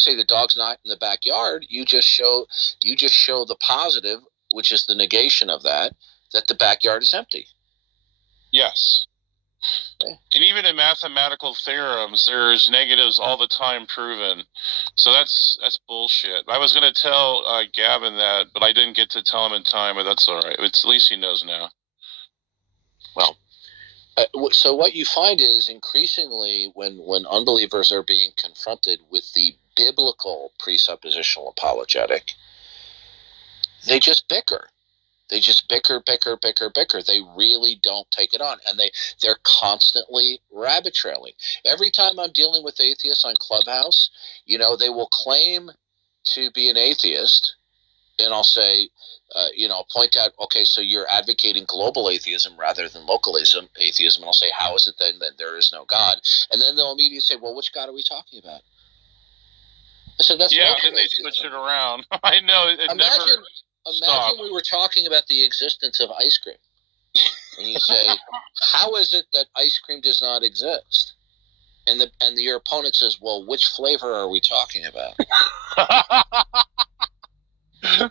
say the dog's not in the backyard, you just show the positive, which is the negation of that the backyard is empty. Yes. Okay. And even in mathematical theorems, there's negatives all the time proven. So that's bullshit. I was going to tell Gavin that, but I didn't get to tell him in time, but that's all right. At least he knows now. Well, so what you find is increasingly when unbelievers are being confronted with the biblical presuppositional apologetic, they just bicker. They just bicker. They really don't take it on, and they're constantly rabbit trailing. Every time I'm dealing with atheists on Clubhouse, they will claim to be an atheist, and I'll say, point out, okay, so you're advocating global atheism rather than local atheism, and I'll say, how is it then that there is no God? And then they'll immediately say, well, which God are we talking about? I said, that's yeah, then they switch it around. I know. Imagine we were talking about the existence of ice cream. And you say, how is it that ice cream does not exist? And your opponent says, well, which flavor are we talking about?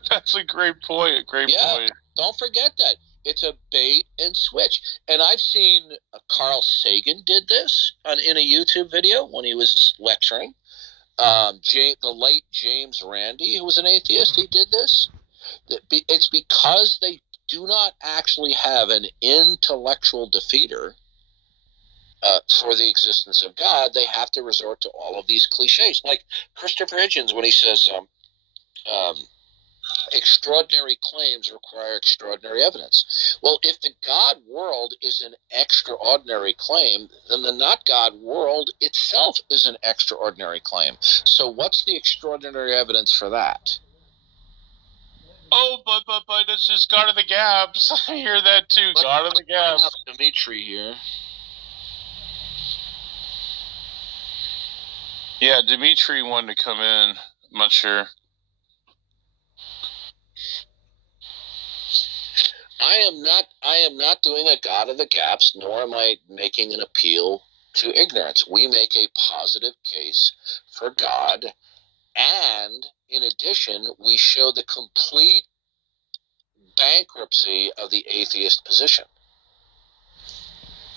That's a great point. Point. Don't forget that. It's a bait and switch. And I've seen Carl Sagan did this in a YouTube video when he was lecturing. The late James Randi, who was an atheist, he did this. It's because they do not actually have an intellectual defeater for the existence of God. They have to resort to all of these cliches. Like Christopher Hitchens, when he says extraordinary claims require extraordinary evidence. Well, if the God world is an extraordinary claim, then the not God world itself is an extraordinary claim. So what's the extraordinary evidence for that? Oh, but it's just God of the Gaps. I hear that too. God of the Gaps. Dimitri here. Yeah, Dimitri wanted to come in. I'm not sure. I am not doing a God of the Gaps, nor am I making an appeal to ignorance. We make a positive case for God, and in addition, we show the complete bankruptcy of the atheist position.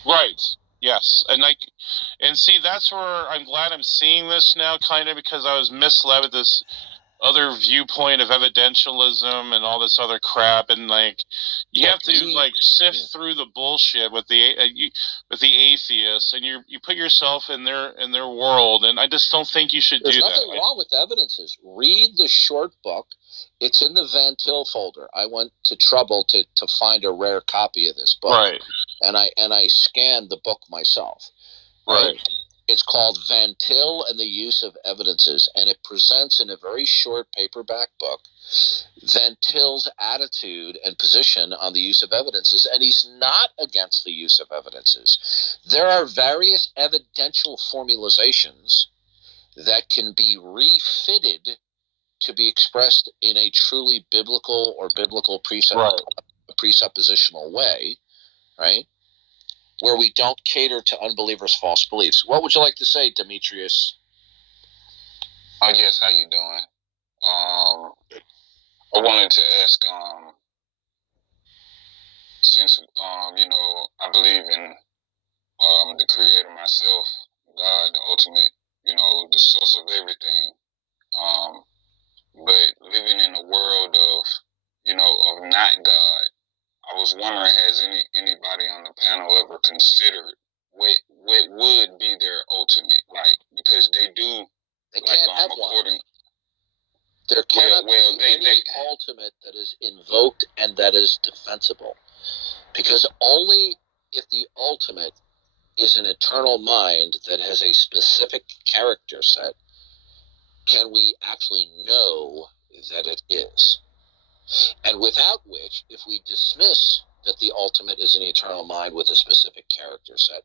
Right. Yes. And see, that's where I'm glad I'm seeing this now, kind of, because I was misled with this other viewpoint of evidentialism and all this other crap, and you have to sift through the bullshit with the atheists, and you put yourself in their world, and I just don't think you should do that. There's nothing wrong with evidences. Read the short book. It's in the Van Til folder. I went to trouble to find a rare copy of this book, right? And I scanned the book myself, right? It's called Van Til and the Use of Evidences, and it presents in a very short paperback book Van Til's attitude and position on the use of evidences, and he's not against the use of evidences. There are various evidential formalizations that can be refitted to be expressed in a truly biblical or biblical presuppositional way, right? Where we don't cater to unbelievers' false beliefs. What would you like to say, Demetrius? Oh, yes, how you doing? I wanted to ask, since, I believe in the Creator myself, God, the ultimate, the source of everything, but living in a world of, of not God, I was wondering, has anybody on the panel ever considered what would be their ultimate, because they can't have one. There cannot be any ultimate that is invoked and that is defensible, because only if the ultimate is an eternal mind that has a specific character set can we actually know that it is. And without which, if we dismiss that the ultimate is an eternal mind with a specific character set,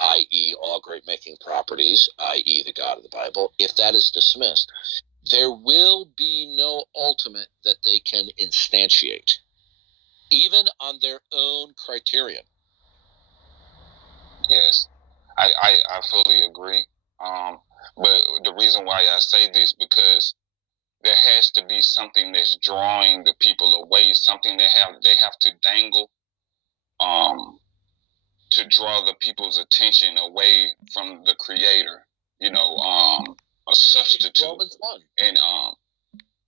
i.e. all great-making properties, i.e. the God of the Bible, if that is dismissed, there will be no ultimate that they can instantiate, even on their own criterion. Yes, I fully agree. But the reason why I say this, because there has to be something that's drawing the people away, something they have to dangle, to draw the people's attention away from the Creator. You know, a substitute. Romans 1. And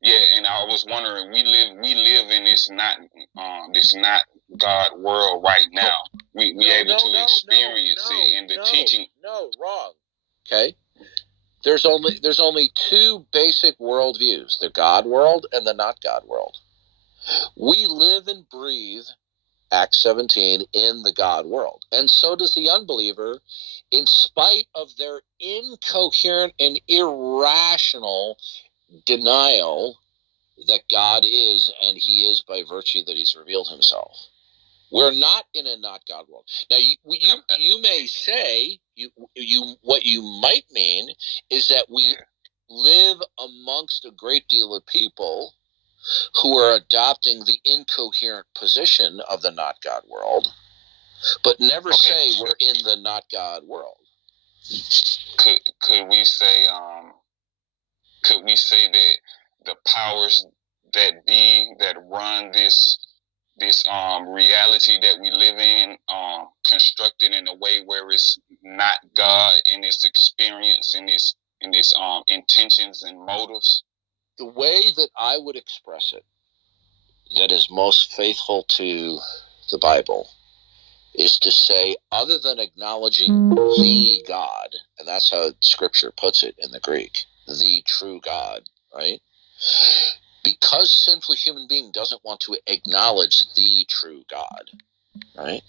yeah, and I was wondering, we live in this not God world right now. We able to experience it in the teaching. No, wrong. Okay. There's only two basic worldviews: the God world and the not God world. We live and breathe, Acts 17, in the God world. And so does the unbeliever, in spite of their incoherent and irrational denial that God is, and he is by virtue that he's revealed himself. We're not in a not God world. Now, you may say, what you might mean is that we live amongst a great deal of people who are adopting the incoherent position of the not God world, but never say we're in the not God world. Could we say that the powers that be that run this reality that we live in, constructed in a way where it's not God in its experience, in its intentions and motives? The way that I would express it, that is most faithful to the Bible, is to say, other than acknowledging the God, and that's how Scripture puts it in the Greek, the true God, right? Because sinful human being doesn't want to acknowledge the true God, right?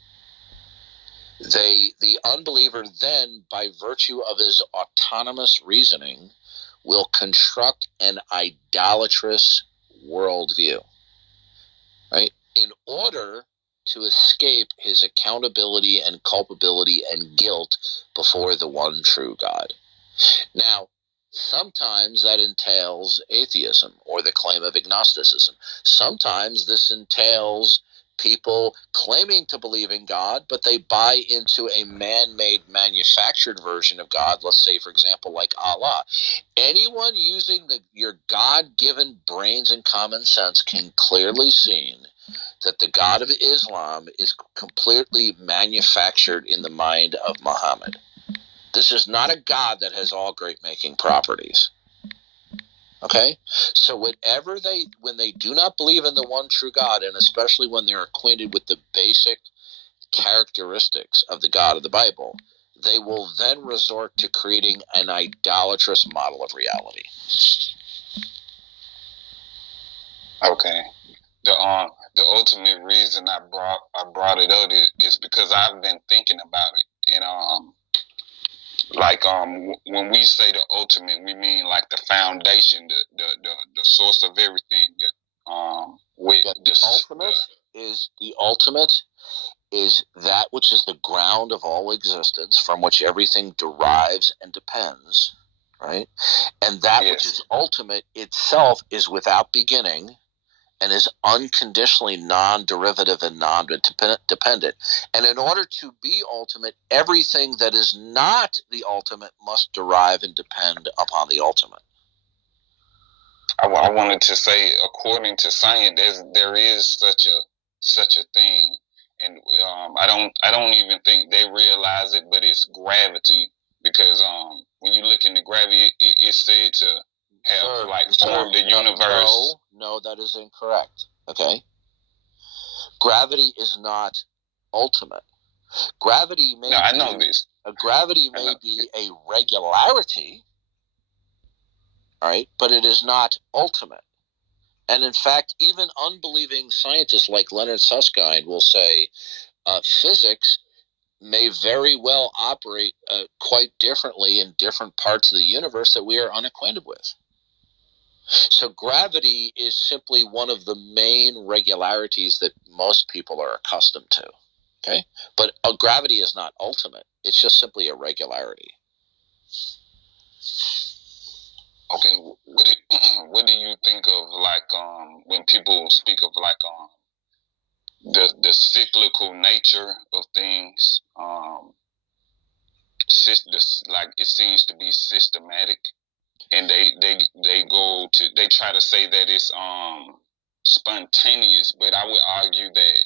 The unbeliever then, by virtue of his autonomous reasoning, will construct an idolatrous worldview, right? In order to escape his accountability and culpability and guilt before the one true God. Now, sometimes that entails atheism or the claim of agnosticism. Sometimes this entails people claiming to believe in God, but they buy into a man-made, manufactured version of God, let's say, for example, like Allah. Anyone using your God-given brains and common sense can clearly see that the God of Islam is completely manufactured in the mind of Muhammad. This is not a God that has all great making properties. Okay? So when they do not believe in the one true God, and especially when they're acquainted with the basic characteristics of the God of the Bible, they will then resort to creating an idolatrous model of reality. Okay. The ultimate reason I brought it up is because I've been thinking about it, and when we say the ultimate, we mean like the foundation, the source of everything. The ultimate is that which is the ground of all existence, from which everything derives and depends, right? And that which is ultimate itself is without beginning and is unconditionally non-derivative and non-dependent. And in order to be ultimate, everything that is not the ultimate must derive and depend upon the ultimate. I wanted to say, according to science, there is such a thing, and I don't even think they realize it, but it's gravity, because when you look into gravity, it's said to have formed the universe. No, that is incorrect. Okay, gravity is not ultimate. Gravity may gravity may be a regularity, right? But it is not ultimate. And in fact, even unbelieving scientists like Leonard Susskind will say physics may very well operate quite differently in different parts of the universe that we are unacquainted with. So gravity is simply one of the main regularities that most people are accustomed to. Okay, but gravity is not ultimate. It's just simply a regularity. Okay, what do you think of when people speak of the cyclical nature of things? like it seems to be systematic, and they try to say that it's spontaneous, but I would argue that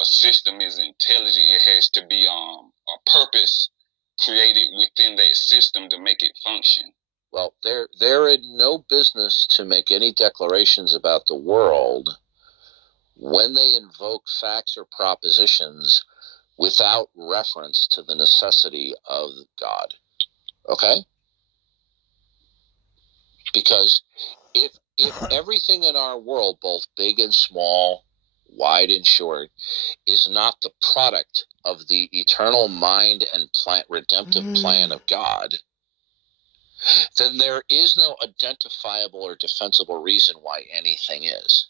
a system is intelligent. It has to be a purpose created within that system to make it function. Well, they're in no business to make any declarations about the world when they invoke facts or propositions without reference to the necessity of God. Okay? Because if everything in our world, both big and small, wide and short, is not the product of the eternal mind and redemptive plan of God, then there is no identifiable or defensible reason why anything is.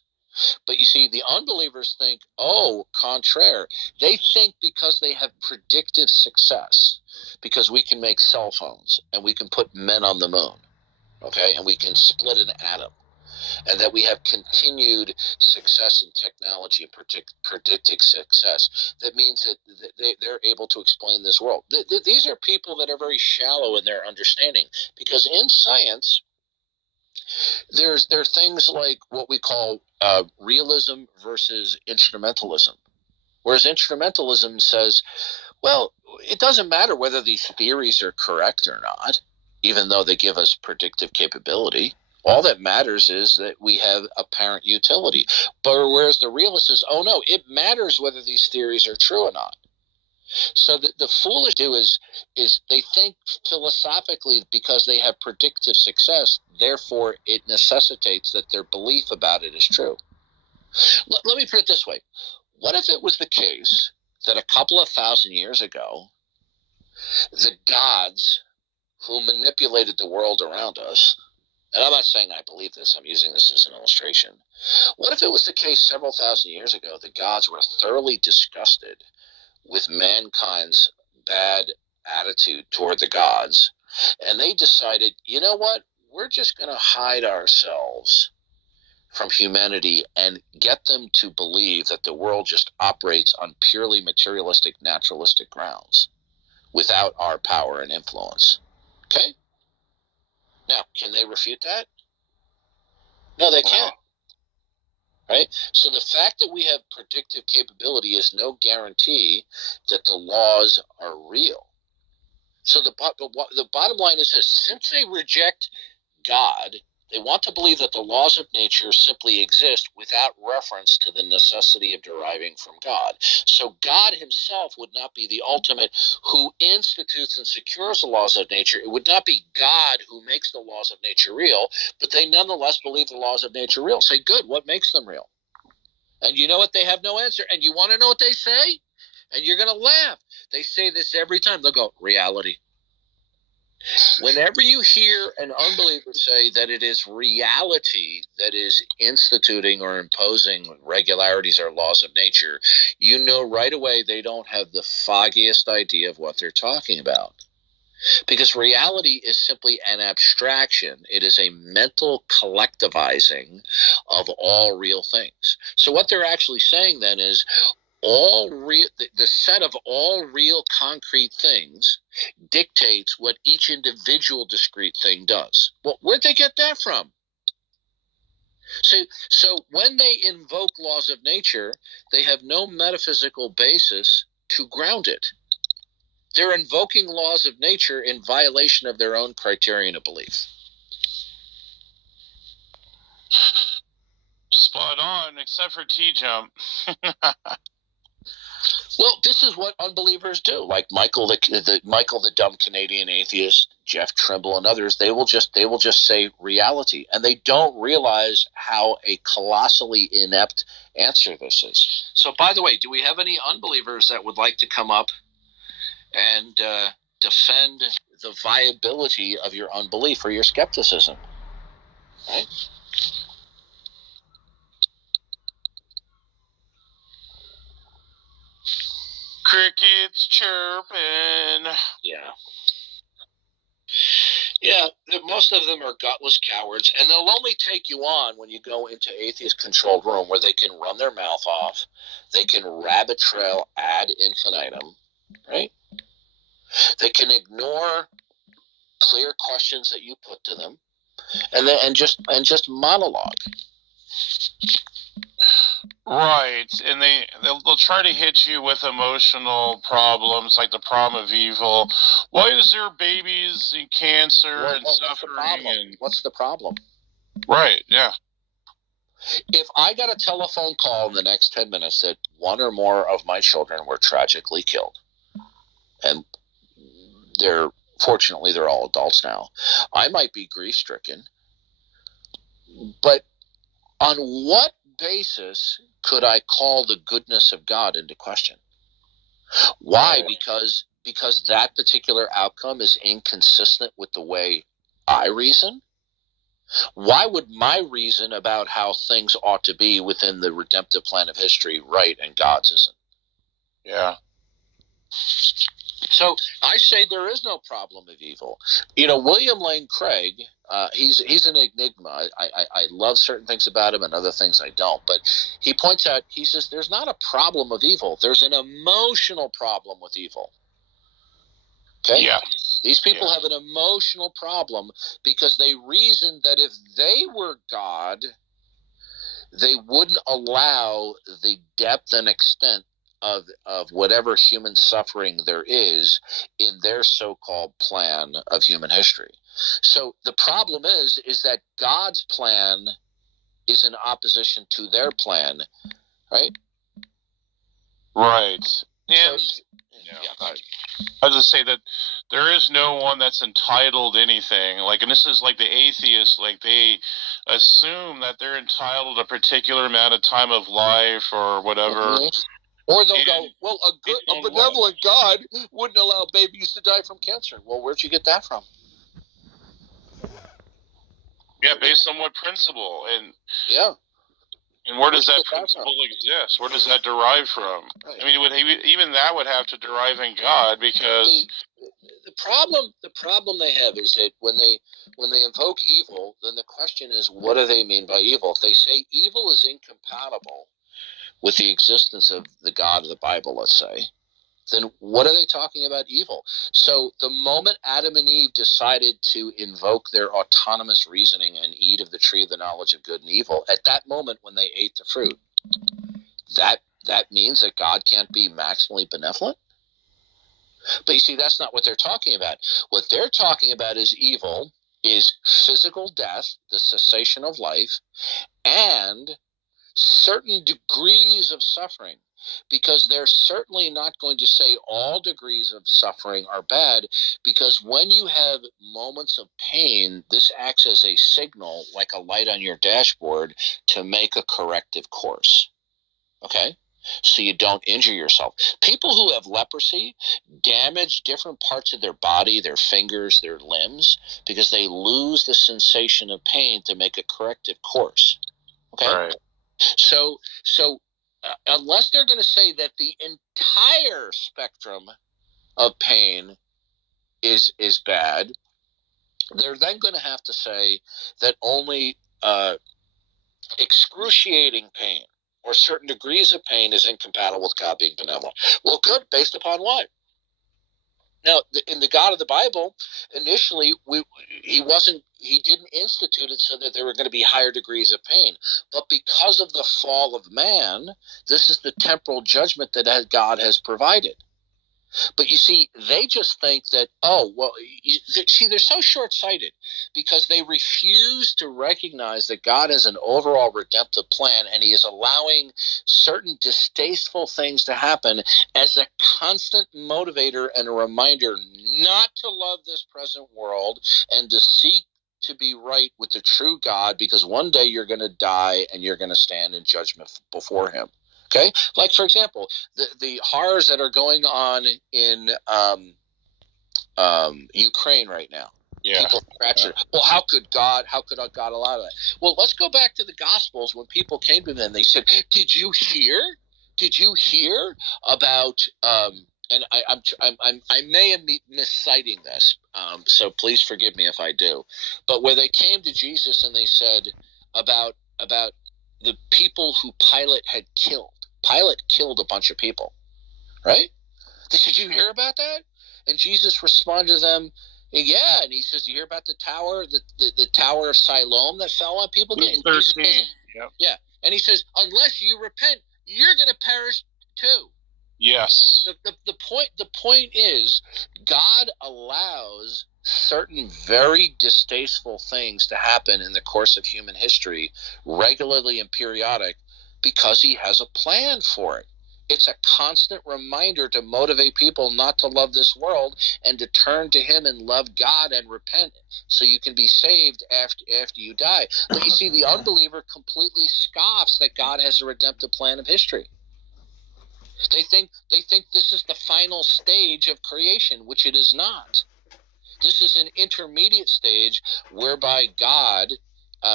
But you see, the unbelievers think, oh, contraire. They think because they have predictive success, because we can make cell phones and we can put men on the moon, okay, and we can split an atom, and that we have continued success in technology and predicting success, that means that they're able to explain this world. These are people that are very shallow in their understanding, because in science, there are things like what we call realism versus instrumentalism. Whereas instrumentalism says, well, it doesn't matter whether these theories are correct or not, even though they give us predictive capability. All that matters is that we have apparent utility. But whereas the realist says, oh no, it matters whether these theories are true or not. So the foolish do is they think philosophically because they have predictive success, therefore it necessitates that their belief about it is true. Let me put it this way. What if it was the case that a couple of thousand years ago, the gods who manipulated the world around us, and I'm not saying I believe this, I'm using this as an illustration. What if it was the case several thousand years ago, the gods were thoroughly disgusted with mankind's bad attitude toward the gods, and they decided, you know what, we're just going to hide ourselves from humanity and get them to believe that the world just operates on purely materialistic, naturalistic grounds without our power and influence. Okay? Now, can they refute that? No, they can't. Right? So the fact that we have predictive capability is no guarantee that the laws are real. So the bottom line is this: since they reject God, they want to believe that the laws of nature simply exist without reference to the necessity of deriving from God. So God himself would not be the ultimate who institutes and secures the laws of nature. It would not be God who makes the laws of nature real, but they nonetheless believe the laws of nature real. Say, good, what makes them real? And you know what? They have no answer. And you want to know what they say? And you're going to laugh. They say this every time. They'll go, reality. Whenever you hear an unbeliever say that it is reality that is instituting or imposing regularities or laws of nature, you know right away they don't have the foggiest idea of what they're talking about. Because reality is simply an abstraction. It is a mental collectivizing of all real things. So what they're actually saying then is the set of all real concrete things dictates what each individual discrete thing does. Well, where'd they get that from? So when they invoke laws of nature, they have no metaphysical basis to ground it. They're invoking laws of nature in violation of their own criterion of belief. Spot on, except for T-Jump. Well, this is what unbelievers do. Like Michael, the dumb Canadian atheist, Jeff Trimble, and others. They will just say reality, and they don't realize how a colossally inept answer this is. So, by the way, do we have any unbelievers that would like to come up and defend the viability of your unbelief or your skepticism? Right? Crickets chirping. Yeah, most of them are gutless cowards, and they'll only take you on when you go into atheist-controlled room where they can run their mouth off, they can rabbit trail ad infinitum, right? They can ignore clear questions that you put to them, and just monologue. Right, and they'll try to hit you with emotional problems like the problem of evil. Why is there babies in cancer and suffering? What's the problem? Right, yeah. If I got a telephone call in the next 10 minutes that one or more of my children were tragically killed, and fortunately they're all adults now, I might be grief-stricken. But on what basis could I call the goodness of God into question? Why? Because that particular outcome is inconsistent with the way I reason? Why would my reason about how things ought to be within the redemptive plan of history right and God's isn't? Yeah. So I say there is no problem of evil. William Lane Craig, he's an enigma. I love certain things about him and other things I don't. But he points out, he says, there's not a problem of evil. There's an emotional problem with evil. Okay? Yeah. These people have an emotional problem because they reason that if they were God, they wouldn't allow the depth and extent of whatever human suffering there is in their so-called plan of human history. So the problem is that God's plan is in opposition to their plan, right? Right. And I was just say that there is no one that's entitled anything. And this is like the atheists, they assume that they're entitled a particular amount of time of life or whatever. Mm-hmm. Or they'll go, well, a benevolent God wouldn't allow babies to die from cancer. Well, where'd you get that from? Yeah, based on what principle? And where does that principle exist? Where does that derive from? Right. I mean, even that would have to derive in God, because the problem they have is that when they invoke evil, then the question is, what do they mean by evil? If they say evil is incompatible with the existence of the God of the Bible, let's say, then what are they talking about evil? So the moment Adam and Eve decided to invoke their autonomous reasoning and eat of the tree of the knowledge of good and evil, at that moment when they ate the fruit, that means that God can't be maximally benevolent? But you see, that's not what they're talking about. What they're talking about is evil, is physical death, the cessation of life, and certain degrees of suffering, because they're certainly not going to say all degrees of suffering are bad, because when you have moments of pain, this acts as a signal, like a light on your dashboard, to make a corrective course. Okay? So you don't injure yourself. People who have leprosy damage different parts of their body, their fingers, their limbs, because they lose the sensation of pain to make a corrective course. Okay? Right. So unless they're going to say that the entire spectrum of pain is bad, they're then going to have to say that only excruciating pain or certain degrees of pain is incompatible with God being benevolent. Well, good. Based upon what? Now, in the God of the Bible, initially, he didn't institute it so that there were going to be higher degrees of pain. But because of the fall of man, this is the temporal judgment that God has provided. But you see, they just think that, they're so short-sighted because they refuse to recognize that God has an overall redemptive plan, and he is allowing certain distasteful things to happen as a constant motivator and a reminder not to love this present world and to seek to be right with the true God, because one day you're going to die and you're going to stand in judgment before him. Okay, like for example, the horrors that are going on in Ukraine right now. Yeah. People fractured. Yeah. Well, how could God allow that? Well, let's go back to the Gospels when people came to them. They said, "Did you hear? Did you hear about?" And I may am misciting this, so please forgive me if I do. But where they came to Jesus and they said about the people who Pilate had killed. Pilate killed a bunch of people, right? They said, "Did you hear about that?" And Jesus responded to them, yeah. And he says, you hear about the tower, the Tower of Siloam that fell on people? Luke And Jesus 13. says, Yep. yeah. And he says, unless you repent, you're going to perish too. Yes. The point is, God allows certain very distasteful things to happen in the course of human history, regularly and periodic, because he has a plan for it. It's a constant reminder to motivate people not to love this world and to turn to him and love God and repent so you can be saved after you die. But you see, the unbeliever completely scoffs that God has a redemptive plan of history. They think this is the final stage of creation, which it is not. This is an intermediate stage whereby God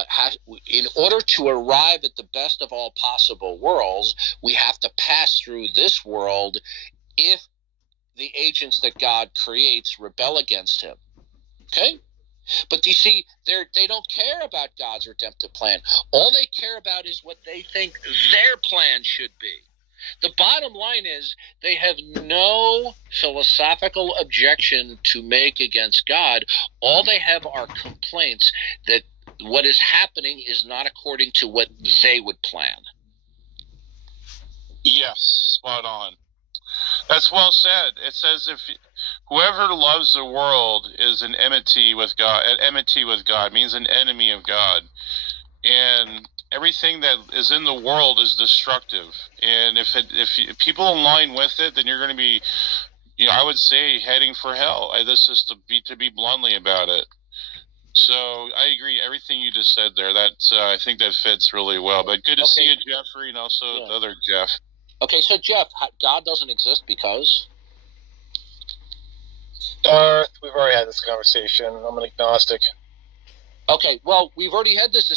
has, in order to arrive at the best of all possible worlds, we have to pass through this world if the agents that God creates rebel against him. Okay? But you see, they don't care about God's redemptive plan. All they care about is what they think their plan should be. The bottom line is they have no philosophical objection to make against God. All they have are complaints that what is happening is not according to what they would plan. Yes, spot on. That's well said. It says if whoever loves the world is an enmity with God. An enmity with God means an enemy of God, and everything that is in the world is destructive. And if people align with it, then you're going to be, I would say, heading for hell. This is to be bluntly about it. So I agree everything you just said there. That's I think that fits really well. But good to see you, Jeffrey, and also the other Jeff. Okay, so Jeff, God doesn't exist because? We've already had this conversation. I'm an agnostic. Okay, well, we've already had this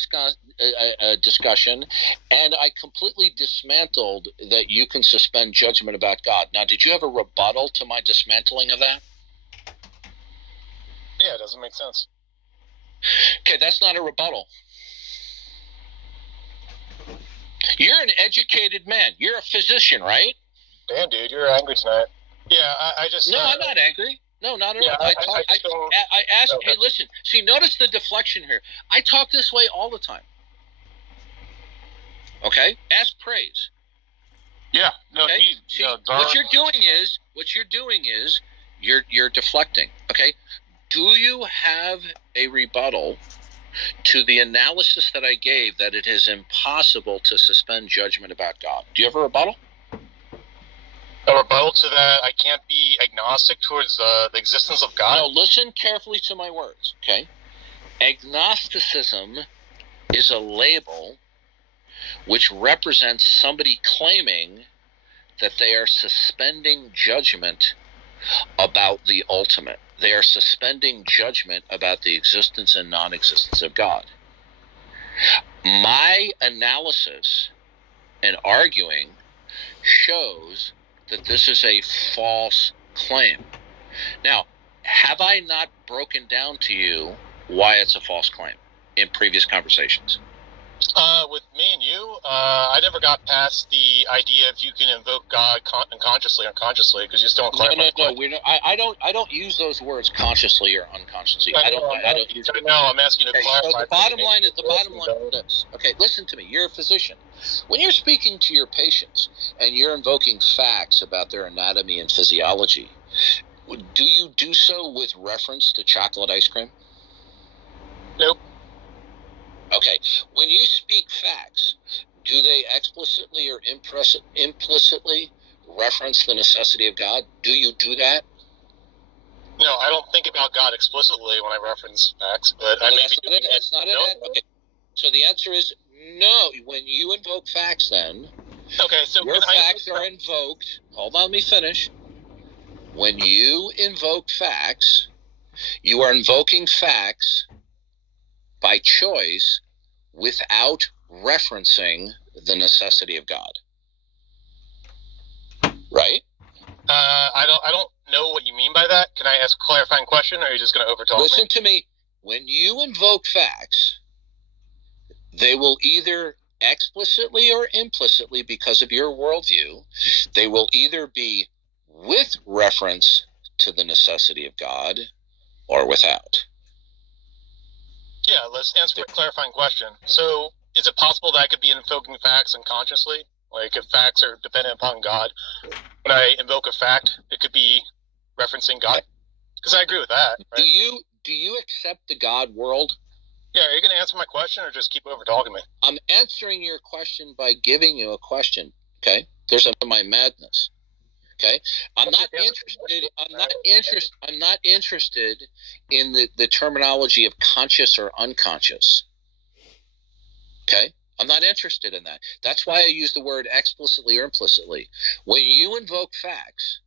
discussion, and I completely dismantled that you can suspend judgment about God. Now, did you have a rebuttal to my dismantling of that? Yeah, it doesn't make sense. Okay, that's not a rebuttal. You're an educated man. You're a physician, right? Damn, dude, you're angry tonight. Yeah, I just... No, I'm not angry. No, not at all. I asked, okay. Hey, listen. See, notice the deflection here. I talk this way all the time. Okay? Ask praise. Yeah. No, okay? See, what you're doing is you're deflecting. Okay? Do you have a rebuttal to the analysis that I gave that it is impossible to suspend judgment about God? Do you have a rebuttal? A rebuttal to that, I can't be agnostic towards the existence of God? No, listen carefully to my words, okay? Agnosticism is a label which represents somebody claiming that they are suspending judgment about the ultimate. They are suspending judgment about the existence and non-existence of God. My analysis and arguing shows that this is a false claim. Now, have I not broken down to you why it's a false claim in previous conversations? With me and you, I never got past the idea if you can invoke God unconsciously, unconsciously, because you still don't clarify. No. I don't use those words consciously or unconsciously. I don't use. No, I'm asking you to clarify. So the bottom line is this. Okay, listen to me. You're a physician. When you're speaking to your patients and you're invoking facts about their anatomy and physiology, do you do so with reference to chocolate ice cream? Nope. Okay, when you speak facts, do they explicitly or implicitly reference the necessity of God? Do you do that? No, I don't think about God explicitly when I reference facts, but that's not it. Okay. So the answer is no. When you invoke facts, then okay, so your facts are invoked. Hold on, let me finish. When you invoke facts, you are invoking facts by choice without referencing the necessity of God. Right? I don't know what you mean by that. Can I ask a clarifying question, or are you just going to overtalk me? Listen to me. When you invoke facts, they will either explicitly or implicitly, because of your worldview, they will either be with reference to the necessity of God or without? Yeah, let's answer a clarifying question. So, is it possible that I could be invoking facts unconsciously? Like, if facts are dependent upon God, when I invoke a fact, it could be referencing God? Because I agree with that, right? Do you accept the God world? Yeah, are you going to answer my question or just keep over talking me? I'm answering your question by giving you a question. Okay, there's my madness. Okay, I'm not interested in the terminology of conscious or unconscious. Okay, I'm not interested in that. That's why I use the word explicitly or implicitly. When you invoke facts,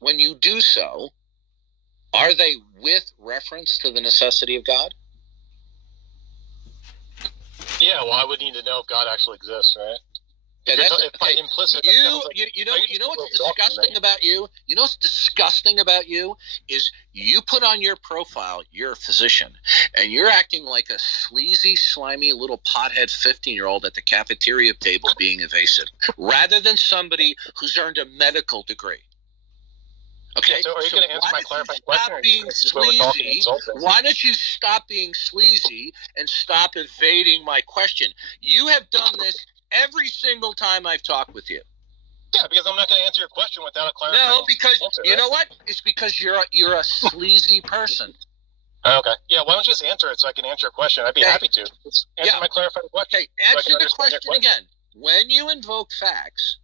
when you do so, are they with reference to the necessity of God? Yeah, well, I would need to know if God actually exists, right? Okay, implicit. You know what's disgusting about you? You know what's disgusting about you is you put on your profile you're a physician, and you're acting like a sleazy, slimy little pothead 15-year-old at the cafeteria table being evasive, rather than somebody who's earned a medical degree. Okay, yeah, so are you going to answer my clarifying question? Why don't you stop being sleazy and stop evading my question? You have done this every single time I've talked with you. Yeah, because I'm not going to answer your question without a clarifying No, because answer, you know what? It's because you're a sleazy person. Okay. Yeah, why don't you just answer it so I can answer your question? I'd be happy to. Just answer my clarifying question. Okay, answer the question again. When you invoke facts,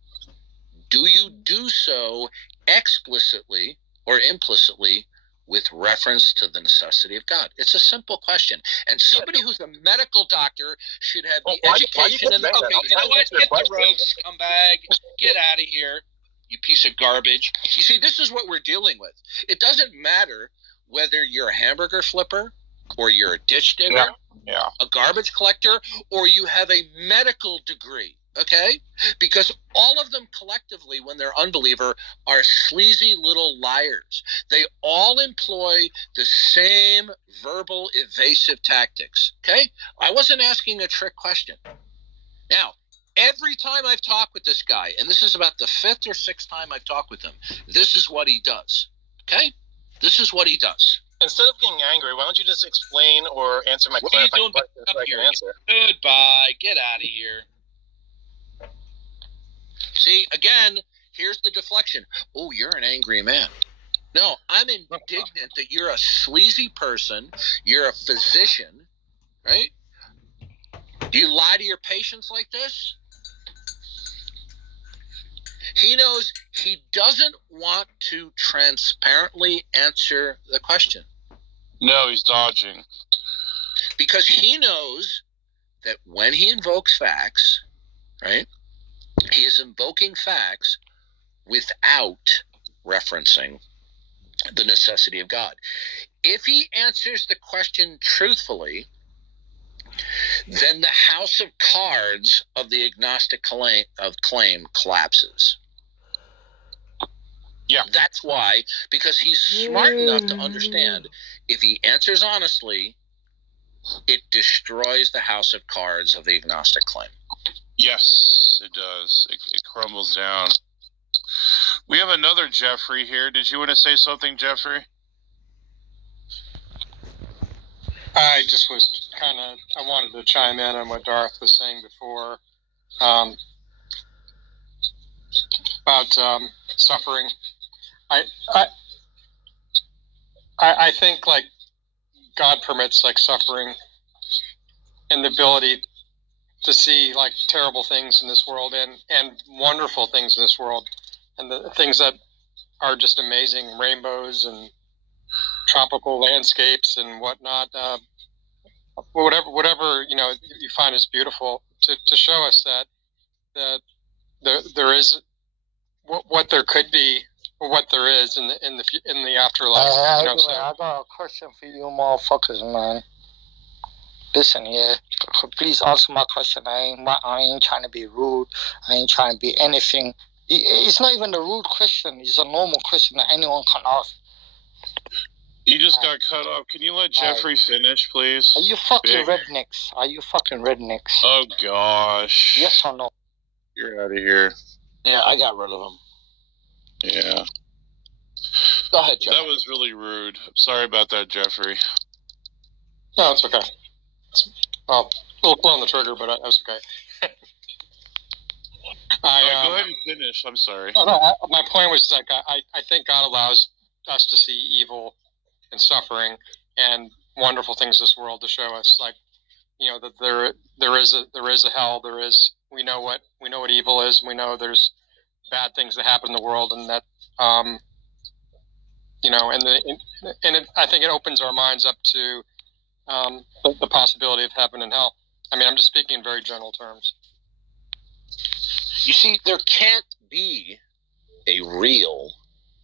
do you do so explicitly or implicitly with reference to the necessity of God? It's a simple question. And somebody who's a medical doctor should have the education and okay, you know what? Hit the road, scumbag. Get out of here, you piece of garbage. You see, this is what we're dealing with. It doesn't matter whether you're a hamburger flipper or you're a ditch digger, a garbage collector, or you have a medical degree. Okay? Because all of them collectively, when they're unbeliever, are sleazy little liars. They all employ the same verbal evasive tactics. Okay? I wasn't asking a trick question. Now, every time I've talked with this guy, and this is about the 5th or 6th time I've talked with him, this is what he does. Okay? This is what he does. Instead of getting angry, why don't you just explain or answer my clarifying question so I can answer? Goodbye. Get out of here. See, again, here's the deflection. Oh, you're an angry man. No, I'm indignant that you're a sleazy person. You're a physician, right? Do you lie to your patients like this? He knows he doesn't want to transparently answer the question. No, he's dodging. Because he knows that when he invokes facts, right, he is invoking facts without referencing the necessity of God. If he answers the question truthfully, then the house of cards of the agnostic claim collapses. Yeah. That's why, because he's smart enough to understand if he answers honestly, it destroys the house of cards of the agnostic claim. Yes, it does. It crumbles down. We have another Jeffrey here. Did you want to say something, Jeffrey? I just was I wanted to chime in on what Darth was saying before about suffering. I think like God permits like suffering and the ability to see like terrible things in this world and wonderful things in this world, and the things that are just amazing, rainbows and tropical landscapes and whatnot. Whatever you find is beautiful, to show us that there is what there could be, or what there is in the afterlife. I got a question for you motherfuckers, man. Listen here, please answer my question. I ain't trying to be rude. I ain't trying to be anything. It's not even a rude question. It's a normal question that anyone can ask. You just got cut off. Can you let Jeffrey finish, please? Are you fucking rednecks? Oh, gosh. Yes or no? You're out of here. Yeah, I got rid of him. Yeah. Go ahead, Jeff. That was really rude. Sorry about that, Jeffrey. No, it's okay. Well, a little slow on the trigger, but that's okay. Go ahead and finish. I'm sorry. No, my point was like I think God allows us to see evil and suffering and wonderful things in this world to show us, like, you know, that there is a hell. We know what evil is. We know there's bad things that happen in the world, and that you know, I think it opens our minds up to the possibility of heaven and hell. I mean, I'm just speaking in very general terms. You see, there can't be a real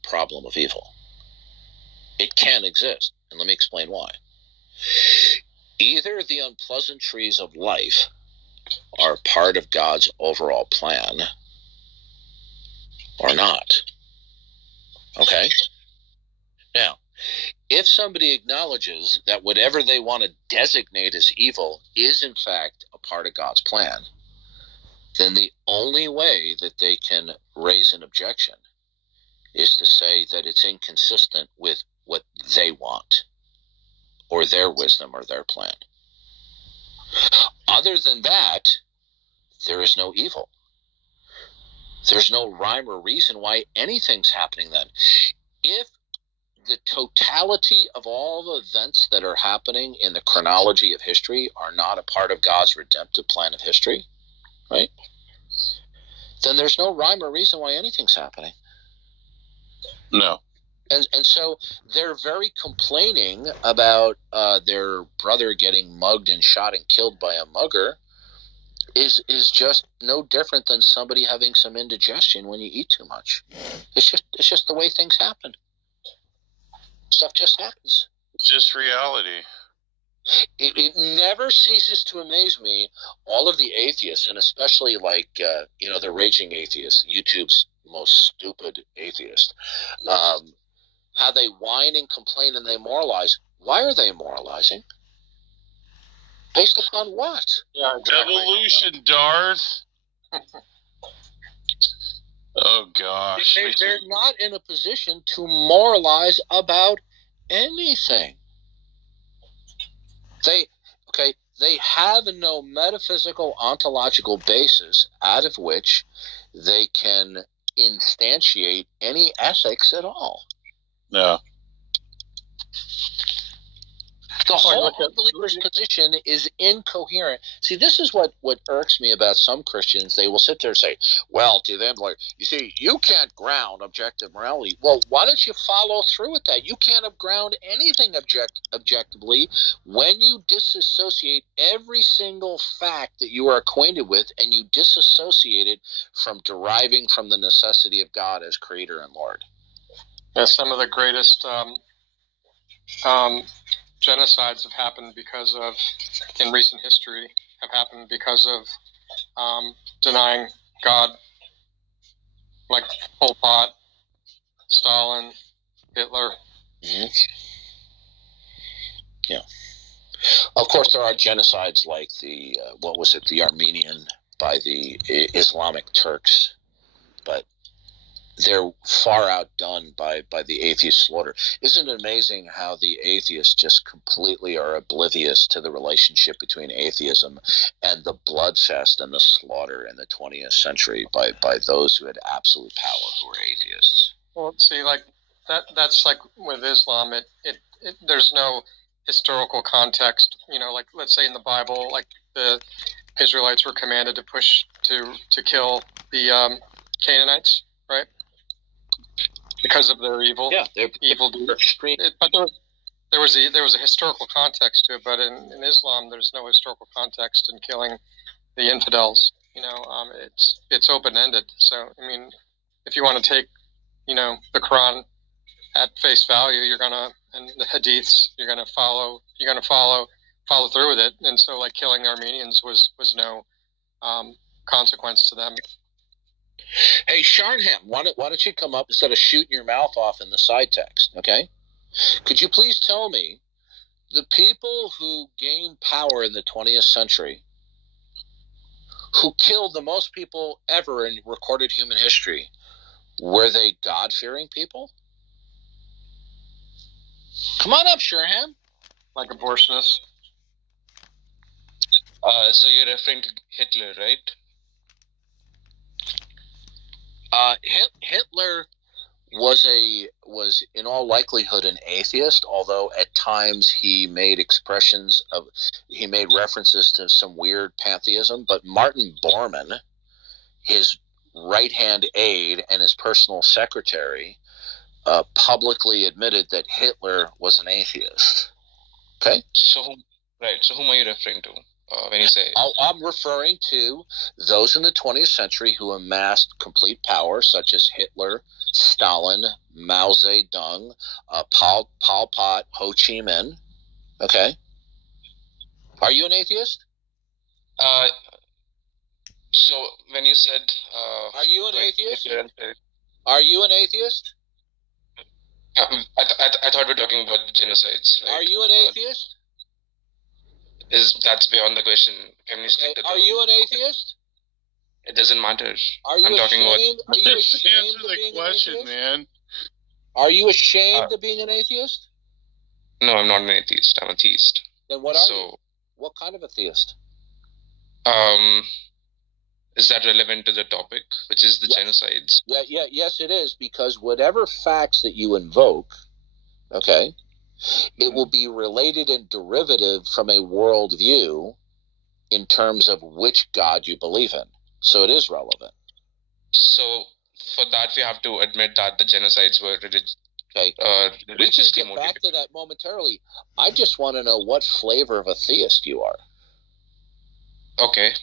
problem of evil. It can exist, and let me explain why. Either the unpleasantries of life are part of God's overall plan or not. Okay? Now, if somebody acknowledges that whatever they want to designate as evil is in fact a part of God's plan, then the only way that they can raise an objection is to say that it's inconsistent with what they want or their wisdom or their plan. Other than that, there is no evil. There's no rhyme or reason why anything's happening then. If the totality of all the events that are happening in the chronology of history are not a part of God's redemptive plan of history, right? Then there's no rhyme or reason why anything's happening. No. And so they're very complaining about their brother getting mugged and shot and killed by a mugger is just no different than somebody having some indigestion when you eat too much. It's just the way things happen. Stuff just happens. It's just reality. It never ceases to amaze me, all of the atheists, and especially like the raging atheists, YouTube's most stupid atheist, how they whine and complain and they moralize. Why are they moralizing? Based upon what? Yeah, exactly. Evolution, Darth. Oh gosh. They're not in a position to moralize about anything. They have no metaphysical ontological basis out of which they can instantiate any ethics at all. No. The whole unbeliever's position is incoherent. See, this is what irks me about some Christians. They will sit there and say, well, to them, like, you see, you can't ground objective morality. Well, why don't you follow through with that? You can't ground anything objectively when you disassociate every single fact that you are acquainted with and you disassociate it from deriving from the necessity of God as creator and Lord. Yeah, some of the greatest genocides have happened in recent history, have happened because of denying God, like Pol Pot, Stalin, Hitler. Mm-hmm. Yeah. Of course, there are genocides like the Armenian by the Islamic Turks, but they're far outdone by the atheist slaughter. Isn't it amazing how the atheists just completely are oblivious to the relationship between atheism and the bloodfest and the slaughter in the 20th century by those who had absolute power, who were atheists? Well, see, like that's like with Islam, there's no historical context. Like let's say in the Bible, like the Israelites were commanded to push to kill the Canaanites, right? Because of their evil, evil deeds. But there was a historical context to it. But in Islam, there's no historical context in killing the infidels. It's open ended. So I mean, if you want to take the Quran at face value, and the Hadiths, you're gonna follow through with it. And so, like killing Armenians was no consequence to them. Hey, Sharnham, why don't you come up instead of shooting your mouth off in the side text, okay? Could you please tell me, the people who gained power in the 20th century, who killed the most people ever in recorded human history, were they God-fearing people? Come on up, Sherham. Like abortionists. So you're referring to Hitler, right? Hitler was in all likelihood an atheist, although at times he made references to some weird pantheism. But Martin Bormann, his right-hand aide and his personal secretary, publicly admitted that Hitler was an atheist. Okay? So whom are you referring to when you say? I'm referring to those in the 20th century who amassed complete power, such as Hitler, Stalin, Mao Zedong, Pol Pot, Ho Chi Minh. Okay? Are you an atheist? So when you said, are you an atheist? Hitler, Are you an atheist? I thought we were talking about genocides. Right? Are you an atheist? That's beyond the question. Can we stick to Are you an atheist? It doesn't matter. Are you I'm talking about. Are you ashamed Answer the question, man. Are you ashamed of being an atheist? No, I'm not an atheist. I'm a theist. Then what are you? What kind of a theist? Is that relevant to the topic, which is the genocides? Yes, it is, because whatever facts that you invoke, okay, it will be related and derivative from a worldview in terms of which God you believe in. So it is relevant. So for that, we have to admit that the genocides were religiously motivated. We can get back to that momentarily. I just want to know what flavor of a theist you are. Okay.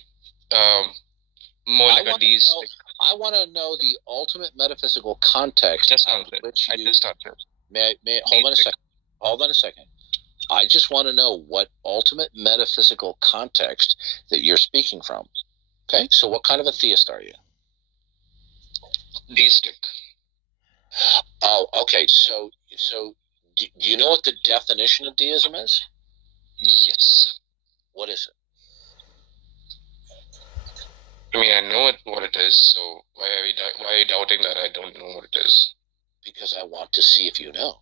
More like a deist. I want to know the ultimate metaphysical context. Just answered. I just answered. May hold on a second. Hold on a second. I just want to know what ultimate metaphysical context that you're speaking from. Okay, so what kind of a theist are you? Deistic. Oh, okay. So do you know what the definition of deism is? Yes. What is it? I mean, I know what it is, so why are you doubting that I don't know what it is? Because I want to see if you know.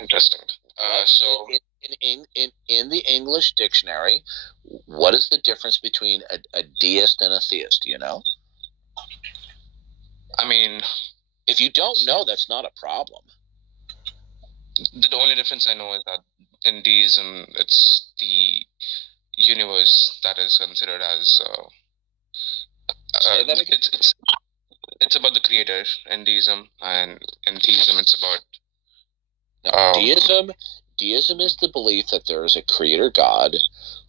Interesting. So in the English dictionary, what is the difference between a deist and a theist? Do you know? I mean, if you don't know, that's not a problem. The only difference I know is that in deism, it's the universe that is considered as Say that again? It's about the creator in deism, and in theism it's about deism is the belief that there is a creator God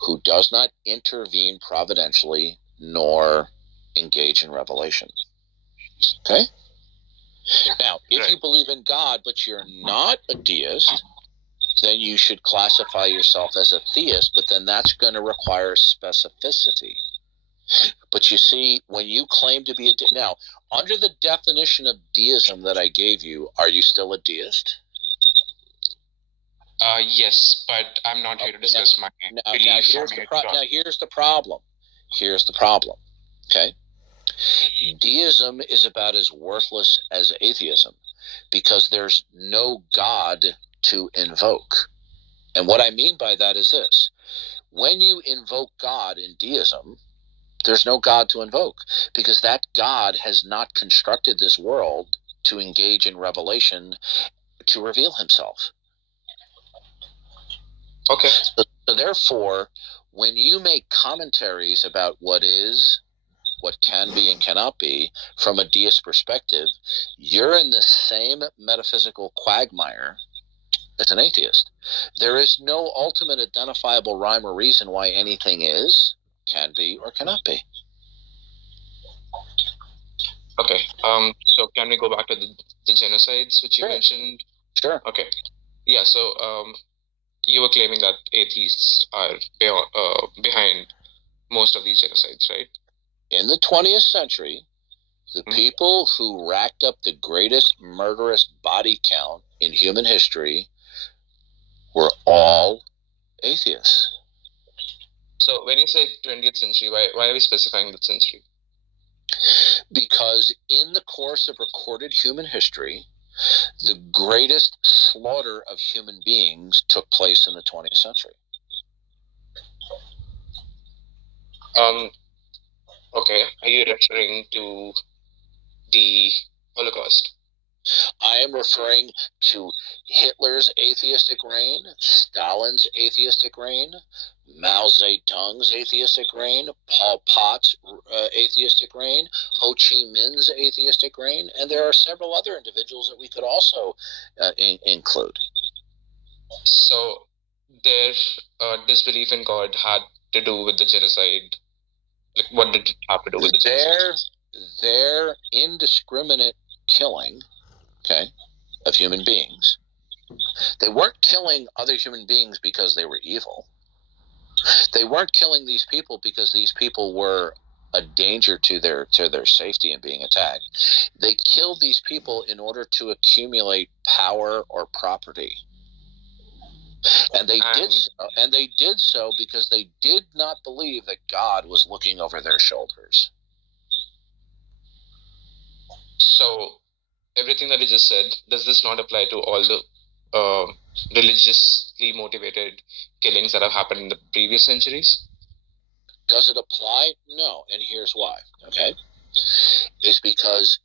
who does not intervene providentially nor engage in revelation. Okay? Now, if you believe in God but you're not a deist, then you should classify yourself as a theist, but then that's going to require specificity. But you see, when you claim to be a deist, now, under the definition of deism that I gave you, are you still a deist? Yes, but I'm not here to discuss my beliefs. Now, here's the problem. Here's the problem. Okay? Deism is about as worthless as atheism because there's no God to invoke. And what I mean by that is this. When you invoke God in deism, there's no God to invoke because that God has not constructed this world to engage in revelation to reveal himself. Okay. So therefore, when you make commentaries about what is, what can be and cannot be from a deist perspective, you're in the same metaphysical quagmire as an atheist. There is no ultimate identifiable rhyme or reason why anything is, can be, or cannot be. Okay. So can we go back to the genocides which you mentioned? Sure. Okay. Yeah. So you were claiming that atheists are behind most of these genocides, right? In the 20th century, the people who racked up the greatest murderous body count in human history were all atheists. So when you say 20th century, why are we specifying the century? Because in the course of recorded human history, The greatest slaughter of human beings took place in the 20th century. Okay, are you referring to the Holocaust? I am referring to Hitler's atheistic reign, Stalin's atheistic reign, Mao Zedong's atheistic reign, Pol Pot's atheistic reign, Ho Chi Minh's atheistic reign, and there are several other individuals that we could also include. So their disbelief in God had to do with the genocide. Like, what did it have to do with the genocide? Their indiscriminate killing, okay, of human beings. They weren't killing other human beings because they were evil. They weren't killing these people because these people were a danger to their safety and being attacked. They killed these people in order to accumulate power or property. And they did so because they did not believe that God was looking over their shoulders. So everything that you just said, does this not apply to all the religiously motivated killings that have happened in the previous centuries? Does it apply? No, and here's why, okay? It's because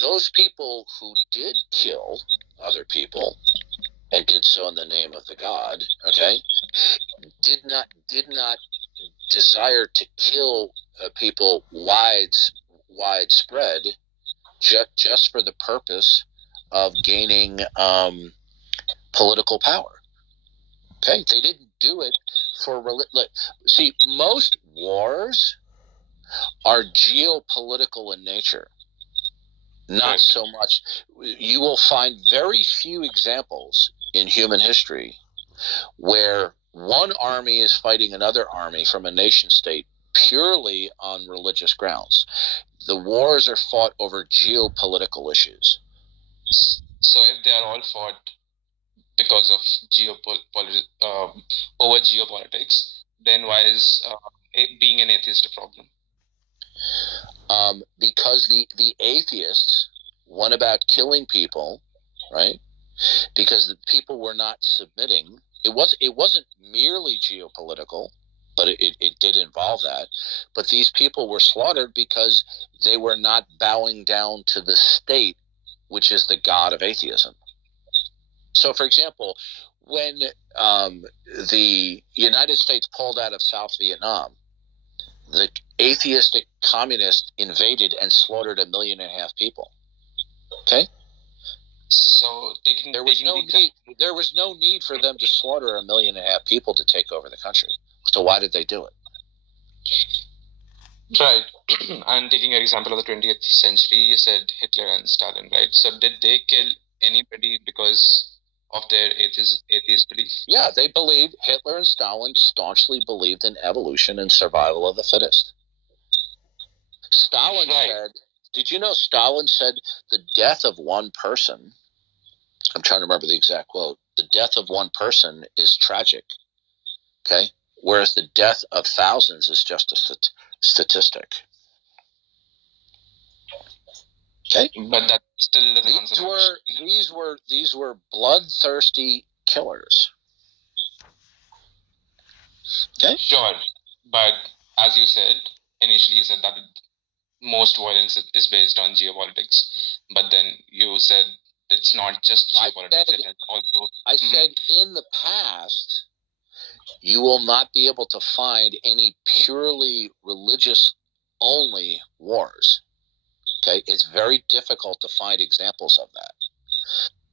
those people who did kill other people and did so in the name of the God, okay, did not desire to kill people widespread just for the purpose of gaining political power. Okay, they didn't do it for see, most wars are geopolitical in nature. Not so much. You will find very few examples in human history where one army is fighting another army from a nation state purely on religious grounds. The wars are fought over geopolitical issues. So if they are all fought because of over geopolitics, then why is being an atheist a problem? Because the atheists went about killing people, right? Because the people were not submitting. It wasn't merely geopolitical, but it did involve that. But these people were slaughtered because they were not bowing down to the state, which is the god of atheism. So, for example, when the United States pulled out of South Vietnam, the atheistic communists invaded and slaughtered 1.5 million people. Okay? So there was no need for them to slaughter 1.5 million people to take over the country. So why did they do it? Right. And taking your example of the 20th century, you said Hitler and Stalin, right? So did they kill anybody because of their atheist belief? Yeah, they believed. Hitler and Stalin staunchly believed in evolution and survival of the fittest. Stalin said, did you know Stalin said the death of one person, I'm trying to remember the exact quote, the death of one person is tragic, okay? Whereas the death of thousands is just a statistic. Okay? But that still doesn't answer. These were bloodthirsty killers. Okay? Sure. But as you said, initially you said that most violence is based on geopolitics. But then you said it's not just geopolitics. I said in the past, you will not be able to find any purely religious only wars. Okay? It's very difficult to find examples of that.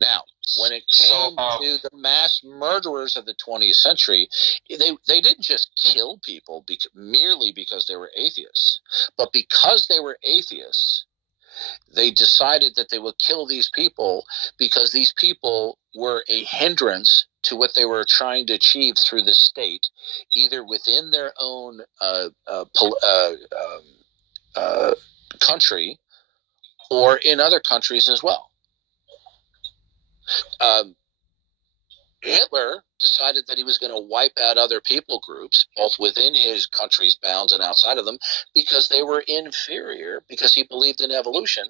Now, when it came to the mass murderers of the 20th century, they didn't just kill people merely because they were atheists. But because they were atheists, they decided that they would kill these people because these people were a hindrance to what they were trying to achieve through the state, either within their own country or in other countries as well. Hitler decided that he was going to wipe out other people groups, both within his country's bounds and outside of them, because they were inferior, because he believed in evolution.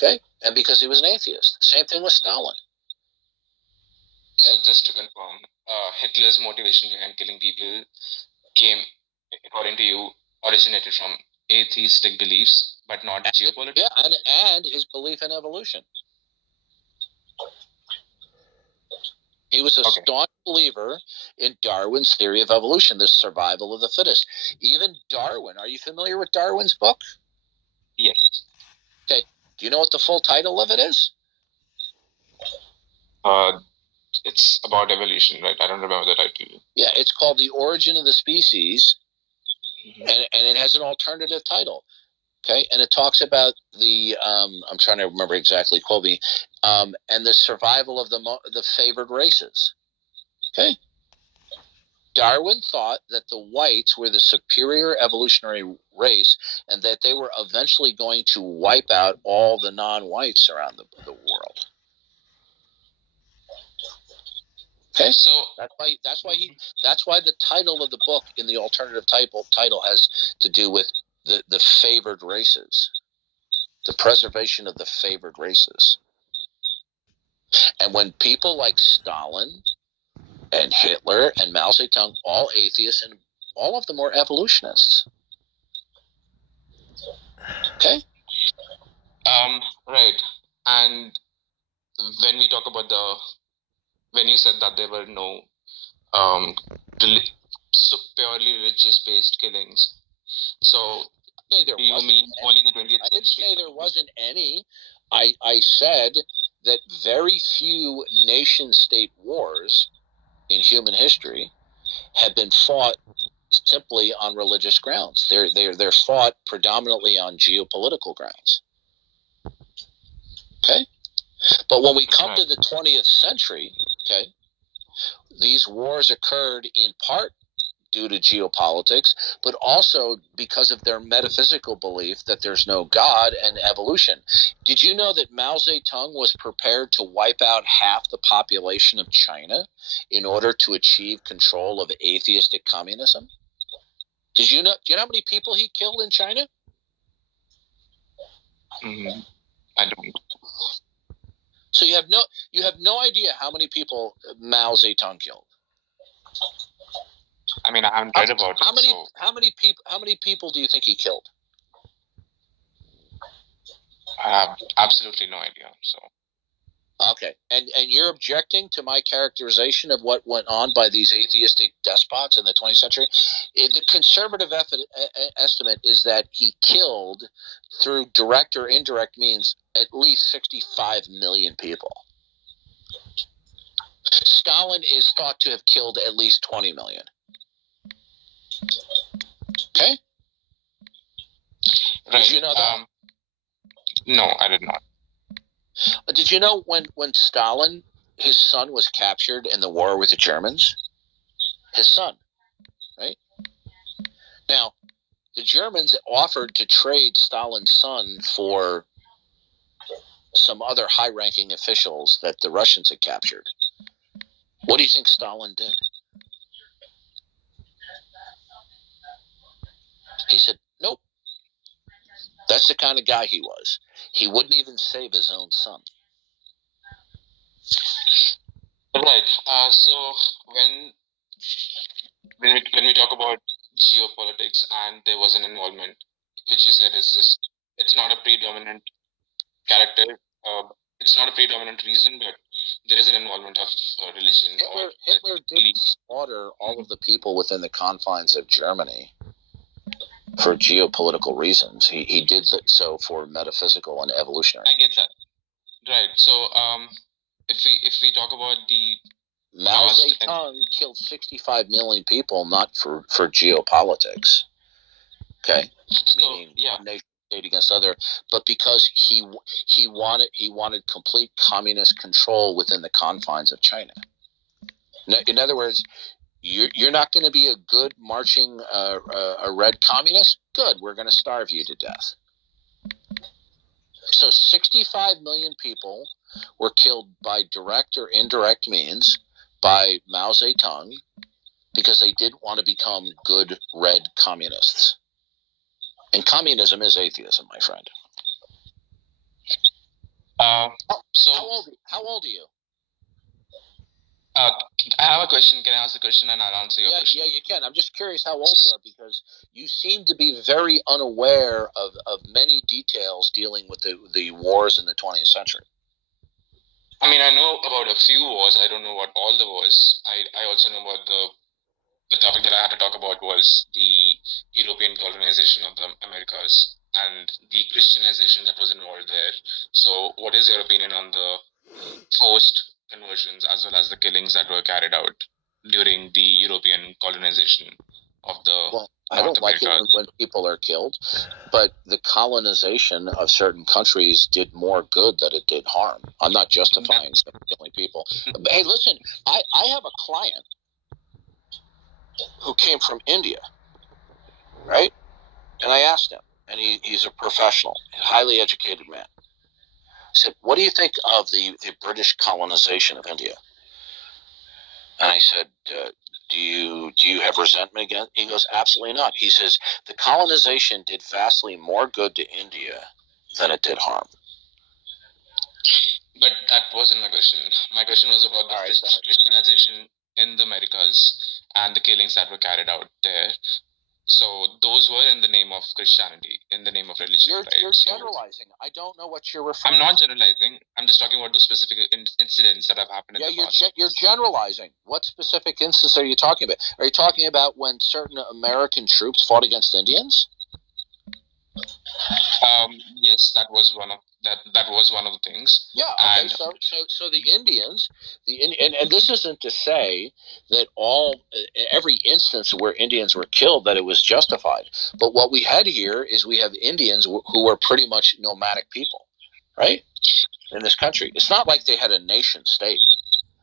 Okay, and because he was an atheist. Same thing with Stalin. So just to confirm, Hitler's motivation behind killing people came, according to you, originated from atheistic beliefs, but not geopolitics. Yeah, and his belief in evolution. He was a staunch believer in Darwin's theory of evolution, the survival of the fittest. Even Darwin, are you familiar with Darwin's book? Yes. Okay, do you know what the full title of it is? It's about evolution, right? I don't remember the title. Yeah, it's called The Origin of the Species, and it has an alternative title. Okay, and it talks about the I'm trying to remember exactly, quote me, and the survival of the favored races. Okay, Darwin thought that the whites were the superior evolutionary race, and that they were eventually going to wipe out all the non-whites around the world. Okay, so that's why the title of the book in the alternative title has to do with the favored races, the preservation of the favored races. And when people like Stalin and Hitler and Mao Zedong, all atheists, and all of them were evolutionists. Okay? Right. And when we talk about when you said that there were no purely religious-based killings, so do you mean only the 20th century? I didn't say there wasn't any. I said that very few nation-state wars in human history have been fought simply on religious grounds. They're fought predominantly on geopolitical grounds. Okay? But when we come to the 20th century, okay, these wars occurred in part due to geopolitics, but also because of their metaphysical belief that there's no God and evolution. Did you know that Mao Zedong was prepared to wipe out half the population of China in order to achieve control of atheistic communism? Do you know how many people he killed in China? I don't. So you have no idea how many people Mao Zedong killed. I mean, I haven't read about it. How many people do you think he killed? I have absolutely no idea. So. Okay, and you're objecting to my characterization of what went on by these atheistic despots in the 20th century? The conservative estimate is that he killed, through direct or indirect means, at least 65 million people. Stalin is thought to have killed at least 20 million. Okay? Right. Did you know that? No, I did not. Did you know when Stalin, his son, was captured in the war with the Germans? His son, right? Now, the Germans offered to trade Stalin's son for some other high-ranking officials that the Russians had captured. What do you think Stalin did? He said, nope. That's the kind of guy he was. He wouldn't even save his own son. Right. So when we talk about geopolitics and there was an involvement, which you said is just it's not a predominant character. It's not a predominant reason, but there is an involvement of religion. Hitler didn't slaughter all of the people within the confines of Germany for geopolitical reasons. He did so for metaphysical and evolutionary. I get that. Right. So if we talk about the Mao Zedong killed 65 million people, not for geopolitics. Okay, meaning one nation state against other, but because he wanted complete communist control within the confines of China. In other words, you're not going to be a good marching a red communist. Good, we're going to starve you to death. So 65 million people were killed by direct or indirect means by Mao Zedong because they didn't want to become good red communists. And communism is atheism, my friend. So How old are you? I have a question. Can I ask the question and I'll answer your question? Yeah, you can. I'm just curious how old you are because you seem to be very unaware of many details dealing with the wars in the 20th century. I mean, I know about a few wars. I don't know about all the wars. I also know about the topic that I had to talk about was the European colonization of the Americas and the Christianization that was involved there. So, what is your opinion on the forced conversions as well as the killings that were carried out during the European colonization of the Well, I don't like it when people are killed, but the colonization of certain countries did more good than it did harm. I'm not justifying killing people. But, hey, listen, I have a client who came from India, right? And I asked him, and he's a professional, a highly educated man. I said, what do you think of the British colonization of India? And I said, do you have resentment against? He goes, absolutely not. He says, the colonization did vastly more good to India than it did harm. But that wasn't my question. My question was about the Christianization in the Americas and the killings that were carried out there. So those were in the name of Christianity, in the name of religion, right? You're generalizing. I don't know what you're referring to. I'm not generalizing. I'm just talking about the specific incidents that have happened in the past. You're generalizing. What specific instance are you talking about? Are you talking about when certain American troops fought against Indians? Yes, that was one of the things. Yeah. Okay. And so the Indians, and this isn't to say that every instance where Indians were killed that it was justified. But what we had here is we have Indians who were pretty much nomadic people, right? In this country, it's not like they had a nation state,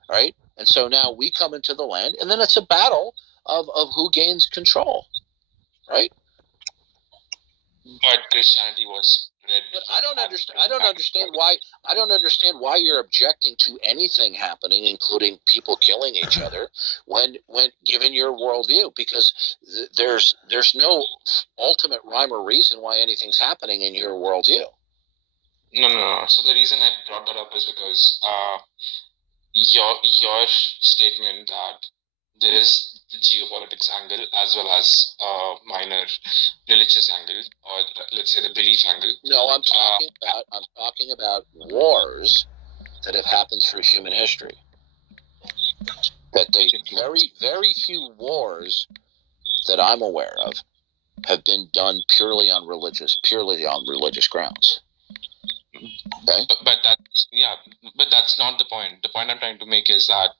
right? And so now we come into the land, and then it's a battle of who gains control, right? But Christianity was spread. But I don't understand why you're objecting to anything happening, including people killing each other, when given your worldview, because there's no ultimate rhyme or reason why anything's happening in your worldview. No. So the reason I brought that up is because your statement that there is the geopolitics angle as well as a minor religious angle, or let's say the belief angle. No, I'm talking about wars that have happened through human history. That very, very few wars that I'm aware of have been done purely on religious grounds. Okay. But that's not the point. The point I'm trying to make is that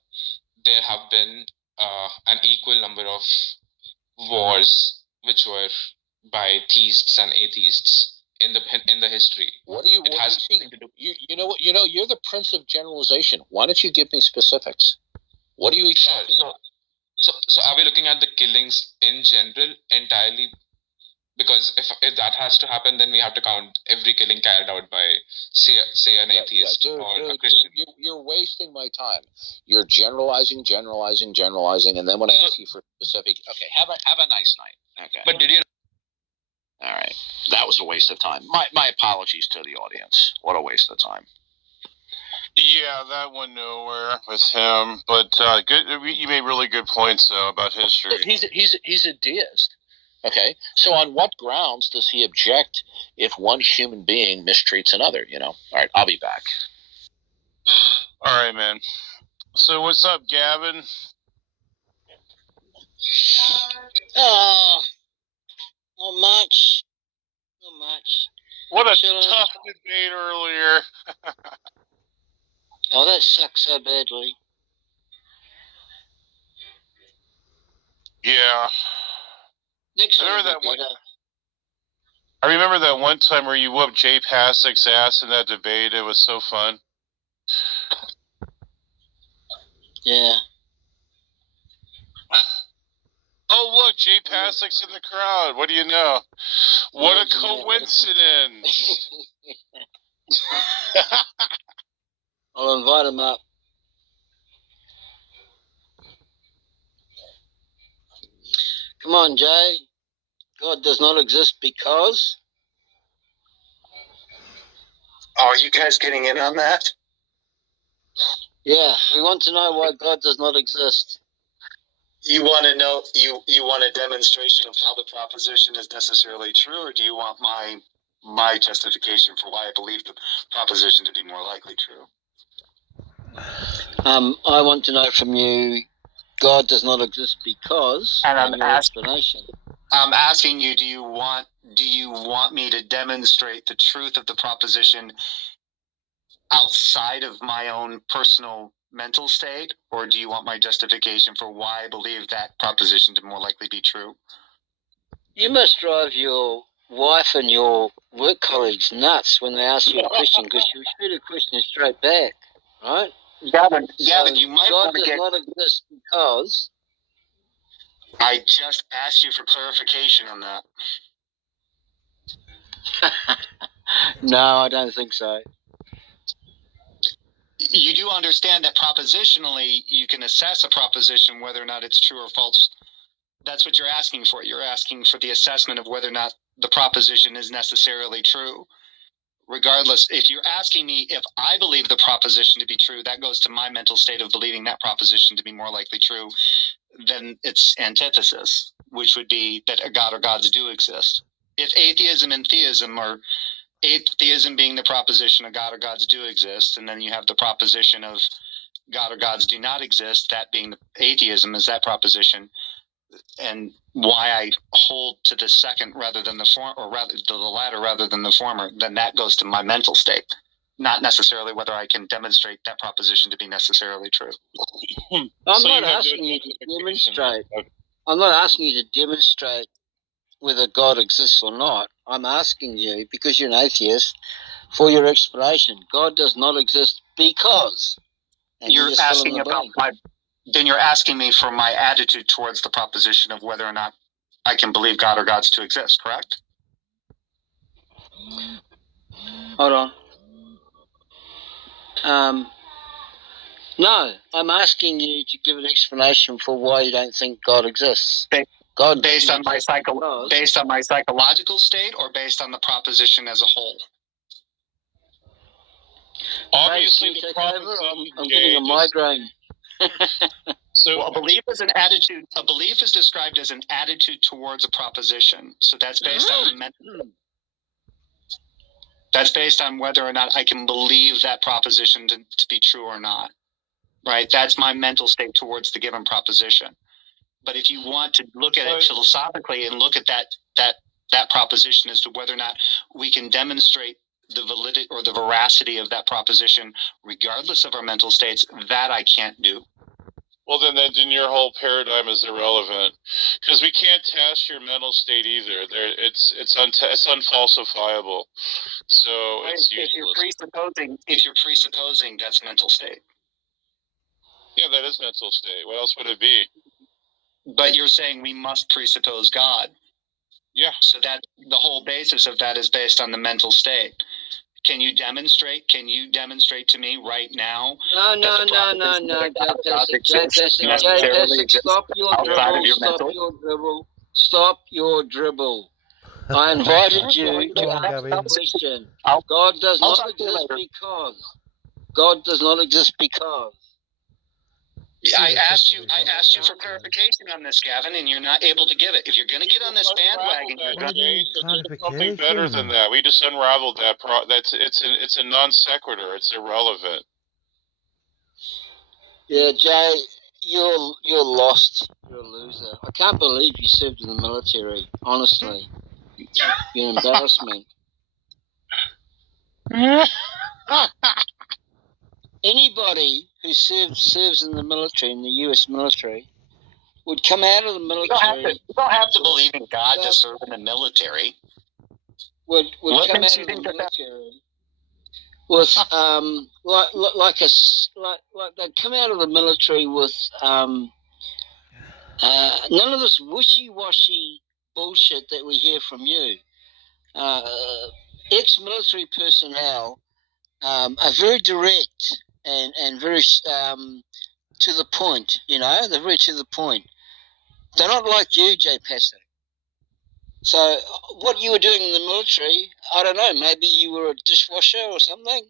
there have been an equal number of wars which were by theists and atheists in the history. What do you? You know what? You're the prince of generalization. Why don't you give me specifics? What are you talking about? So are we looking at the killings in general entirely? Because if that has to happen, then we have to count every killing carried out by, say an atheist or a Christian. You're wasting my time. You're generalizing, and then when I ask you for specific, okay, have a nice night. Okay. But did you? All right, that was a waste of time. My apologies to the audience. What a waste of time. Yeah, that went nowhere with him. But good. You made really good points though about history. He's a deist. Okay, so on what grounds does he object if one human being mistreats another? All right, I'll be back. All right, man. So what's up, Gavin? Not much. What a tough debate earlier. Oh, that sucks so badly. Yeah. Next one will be better. I remember that one time where you whooped Jay Passick's ass in that debate. It was so fun. Yeah. Oh, look, Jay Passick's in the crowd. What do you know? What a coincidence. I'll invite him up. Come on, Jay. God does not exist because... Are you guys getting in on that? Yeah, we want to know why God does not exist. You want to know, you want a demonstration of how the proposition is necessarily true, or do you want my justification for why I believe the proposition to be more likely true? I want to know from you, God does not exist because, And your explanation. I'm asking you, do you want me to demonstrate the truth of the proposition outside of my own personal mental state, or do you want my justification for why I believe that proposition to more likely be true? You must drive your wife and your work colleagues nuts when they ask you a question, because you shoot a question straight back, right? Gavin, So you might God want to does get... not exist because... I just asked you for clarification on that. No, I don't think so. You do understand that propositionally you can assess a proposition whether or not it's true or false. That's what you're asking for. You're asking for the assessment of whether or not the proposition is necessarily true. Regardless, if you're asking me if I believe the proposition to be true, that goes to my mental state of believing that proposition to be more likely true. Then it's antithesis, which would be that a God or gods do exist. If atheism and theism are atheism being the proposition of God or gods do exist, and then you have the proposition of God or gods do not exist, that being the atheism is that proposition, and why I hold to the second rather than the former, or rather to the latter rather than the former, then that goes to my mental state, not necessarily whether I can demonstrate that proposition to be necessarily true. I'm not asking you to demonstrate. I'm not asking you to demonstrate whether God exists or not. I'm asking you, because you're an atheist, for your explanation. God does not exist because. And You're asking about then you're asking me for my attitude towards the proposition of whether or not I can believe God or gods to exist, correct? Hold on. No, I'm asking you to give an explanation for why you don't think God exists. God based on my psychological state, or based on the proposition as a whole? Obviously, Take the over. I'm getting a migraine. So a belief is an attitude. A belief is described as an attitude towards a proposition. So that's based on that's based on whether or not I can believe that proposition to be true or not. Right? That's my mental state towards the given proposition. But if you want to look at it philosophically and look at that proposition as to whether or not we can demonstrate the validity or the veracity of that proposition, regardless of our mental states, that I can't do. Well, then your whole paradigm is irrelevant, because we can't test your mental state either. It's unfalsifiable, so it's useless. If you're presupposing that's mental state. Yeah, that is mental state. What else would it be? But you're saying we must presuppose God. Yeah. So that the whole basis of that is based on the mental state. Can you demonstrate to me right now? No. Stop your dribble. I invited you to ask a question. God does not exist because. God does not exist because. I asked you for clarification on this, Gavin, and you're not able to give it. If you're going to get on this bandwagon, something better than that. We just unraveled that. It's a non sequitur. It's irrelevant. Yeah, Jay, you're lost. You're a loser. I can't believe you served in the military. Honestly, you're an embarrassment. Anybody who serves in the military, in the U.S. military, would come out of the military. You don't have to believe in God to serve in the military. Would come out of the military with like they'd come out of the military with none of this wishy-washy bullshit that we hear from you. Ex-military personnel are very direct and very to the point. You know, they're very to the point. They're not like you, Jay Passo. So what you were doing in the military, I don't know, maybe you were a dishwasher or something?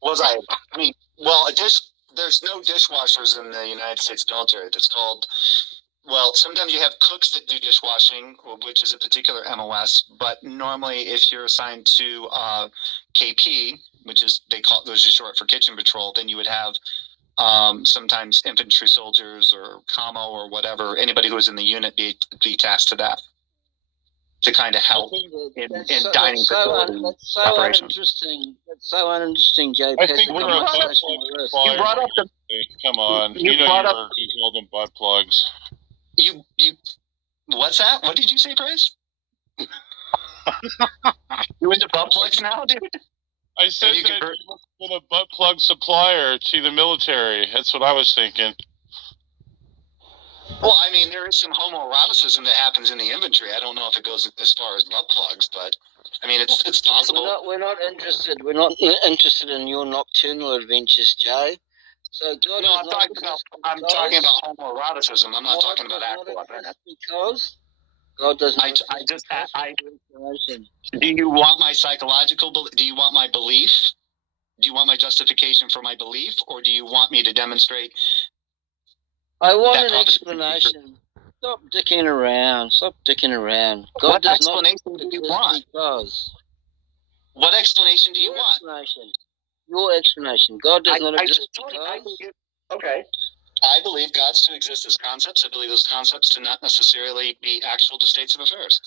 Was I? I mean, well, there's no dishwashers in the United States military. It's called, well, sometimes you have cooks that do dishwashing, which is a particular MOS, but normally if you're assigned to KP, which is, those are short for kitchen patrol, then you would have sometimes infantry soldiers or commo or whatever, anybody who was in the unit be tasked to that, to kind of help in dining facility operations. That's so uninteresting, Jay. I think we're a You brought up the. Come on, You you know brought you up- called them butt plugs. You. What's that? What did you say, Price? You into butt plugs now, dude? I said you that convert- you must have been a butt plug supplier to the military. That's what I was thinking. Well, I mean, there is some homoeroticism that happens in the infantry. I don't know if it goes as far as butt plugs, but I mean, it's possible. We're not interested. We're not interested in your nocturnal adventures, Jay. So God No, does not exist I'm because- talking about homoeroticism. I'm not God talking about does not actual exist because God does not exist because of explanation. Do you want my psychological? Do you want my belief? Do you want my justification for my belief, or do you want me to demonstrate? I want That an proposition. explanation. Stop dicking around. Stop dicking around. God What does not explanation do you exist want? because. What explanation do you Your want? explanation. Your explanation. God does not exist because. Okay. I believe God's to exist as concepts. I believe those concepts to not necessarily be actual to states of affairs.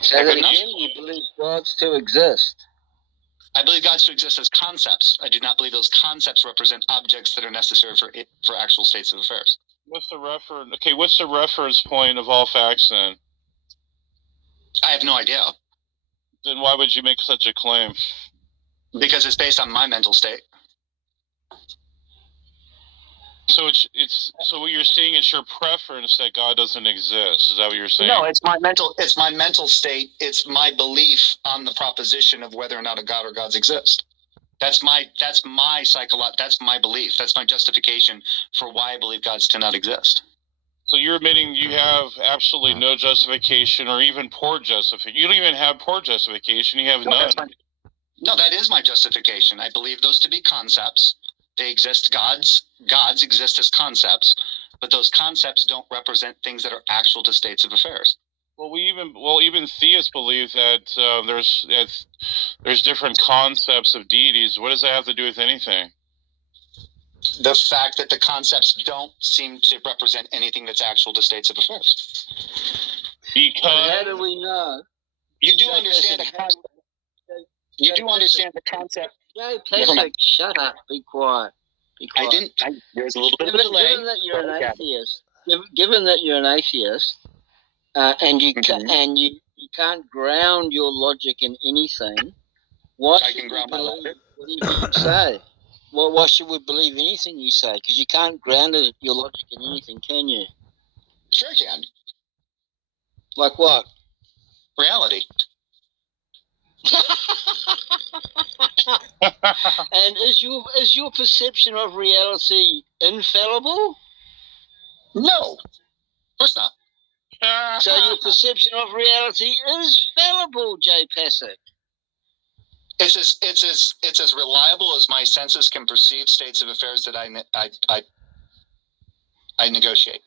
Say that again. You believe God's to exist. I believe God's to exist as concepts. I do not believe those concepts represent objects that are necessary for actual states of affairs. What's the reference? Okay, what's the reference point of all facts then? I have no idea. Then why would you make such a claim? Because it's based on my mental state. So so what you're saying is your preference that God doesn't exist. Is that what you're saying? No, it's my mental state. It's my belief on the proposition of whether or not a God or gods exist. That's my that's my belief. That's my justification for why I believe gods do not exist. So you're admitting you have absolutely no justification or even poor justification. You don't even have poor justification. You have none. No, that is my justification. I believe those to be concepts. They exist. Gods exist as concepts, but those concepts don't represent things that are actual to states of affairs. Well, even theists believe that there's different concepts of deities. What does that have to do with anything? The fact that the concepts don't seem to represent anything that's actual to states of affairs. Because how do we know? You do understand you do understand the concept. Jay Pesek, shut up. Be quiet. Be quiet. There's a little bit of a delay. Given that you're an atheist, given that you're an atheist, and you can't ground your logic in anything, why should we believe whatever you say? Well, why should we believe anything you say? Because you can't ground your logic in anything, can you? Sure can. Like what? Reality. And is your perception of reality infallible? No, of course not. So your perception of reality is fallible, Jay Pesek. It's as reliable as my senses can perceive states of affairs that I negotiate.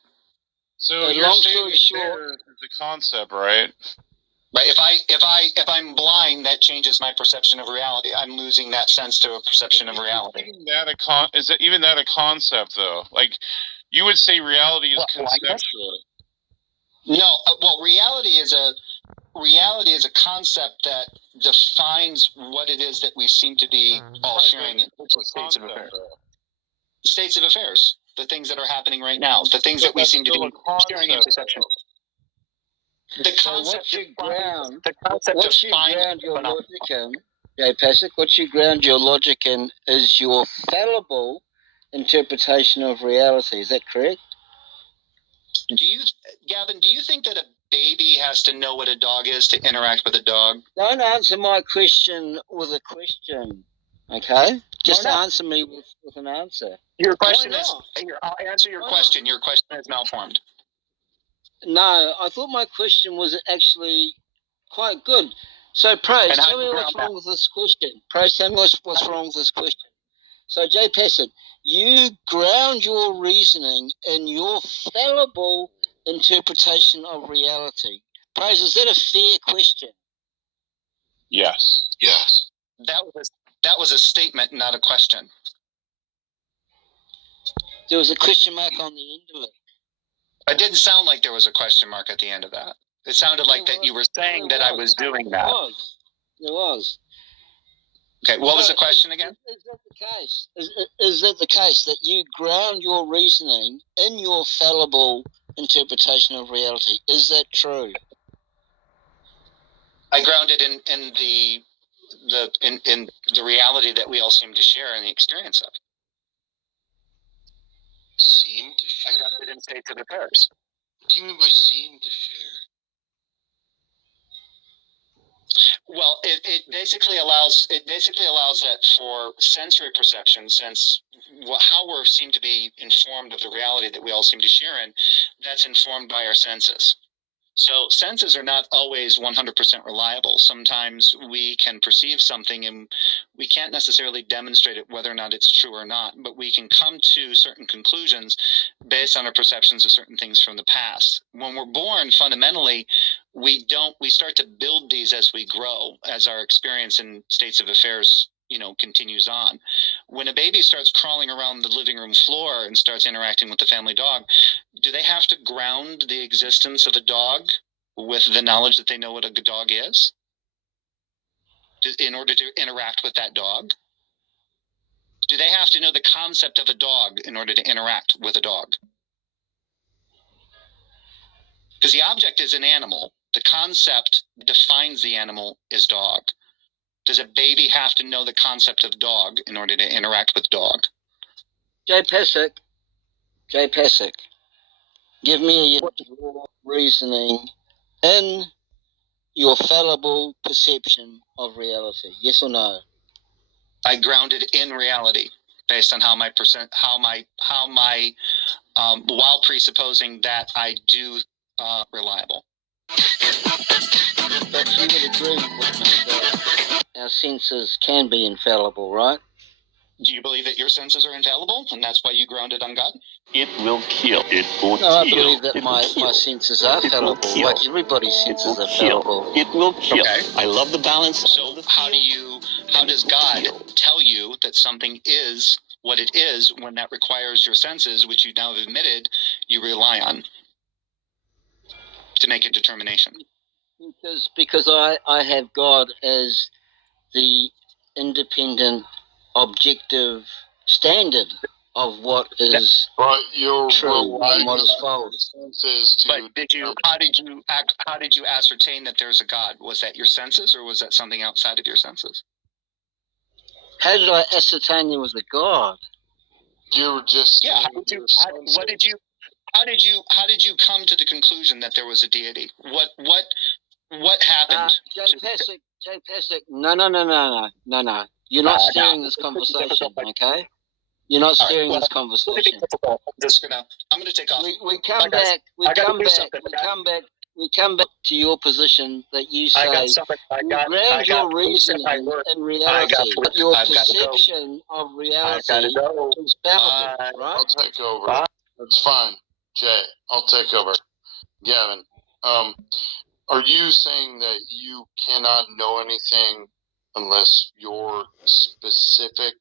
So you're saying it's a concept, right? Right. If I'm blind, that changes my perception of reality. I'm losing that sense to a perception of reality. Is even that a concept though? Like, you would say reality is conceptual. No. Well, reality is a concept that defines what it is that we seem to be all sharing in states of affairs. States of affairs. The things that are happening right now. The things that we seem to be sharing in perception. The concept what you ground your phenomenon. logic in, Jay Pesek, what you ground your logic in is your fallible interpretation of reality. Is that correct? Gavin, do you think that a baby has to know what a dog is to interact with a dog? Don't answer my question with a question. Okay? Just Why not? answer me with an answer. Your question Why is. not? I'll answer your Why question. Your question is malformed. No, I thought my question was actually quite good. So, Praise, And how tell do me you what's ground wrong with this question. Praise, tell me what's wrong with this question. So, Jay Passett, you ground your reasoning in your fallible interpretation of reality. Praise, is that a fair question? Yes. Yes. That was a statement, not a question. There was a question mark on the end of it. It didn't sound like there was a question mark at the end of that. It sounded like that you were saying that I was doing that. There was. Okay, what was the question again? Is that the case? Is that the case that you ground your reasoning in your fallible interpretation of reality? Is that true? I ground it in the reality that we all seem to share in the experience of. Seem to share? I grounded it in states of affairs. What do you mean by seem to share? Well, it basically allows that for sensory perception, since how we seem to be informed of the reality that we all seem to share in, that's informed by our senses. So senses are not always 100% reliable. Sometimes we can perceive something and we can't necessarily demonstrate it whether or not it's true or not, but we can come to certain conclusions based on our perceptions of certain things from the past. When we're born, fundamentally, we start to build these as we grow, as our experience in states of affairs continues on. When a baby starts crawling around the living room floor and starts interacting with the family dog, do they have to ground the existence of a dog with the knowledge that they know what a dog is in order to interact with that dog? Do they have to know the concept of a dog in order to interact with a dog? Because the object is an animal. The concept defines the animal as dog. Does a baby have to know the concept of dog in order to interact with dog? Jay Passek, give me your reasoning in your fallible perception of reality. Yes or no? I ground it in reality based on while presupposing that I do reliable. But you would agree with me that our senses can be infallible, right? Do you believe that your senses are infallible, and that's why you ground it on God? It will kill. It will kill. No, I believe that my senses are fallible. Like everybody's senses are fallible. It will kill. Okay. I love the balance. So how does God tell you that something is what it is when that requires your senses, which you now have admitted you rely on to make a determination? Because I have God as the independent, objective standard of what is true and what is false. But how did you ascertain that there's a God? Was that your senses, or was that something outside of your senses? How did I ascertain there was a God? You were just How did you come to the conclusion that there was a deity? What happened? Jay Passek, no. You're not steering this conversation, okay? You're not steering this conversation. I'm gonna take off. We come back to your position that you say you ground your reasoning in reality, but your perception of reality is fallible, right? I'll take over. That's fine. Jay, I'll take over. Gavin, are you saying that you cannot know anything unless your specific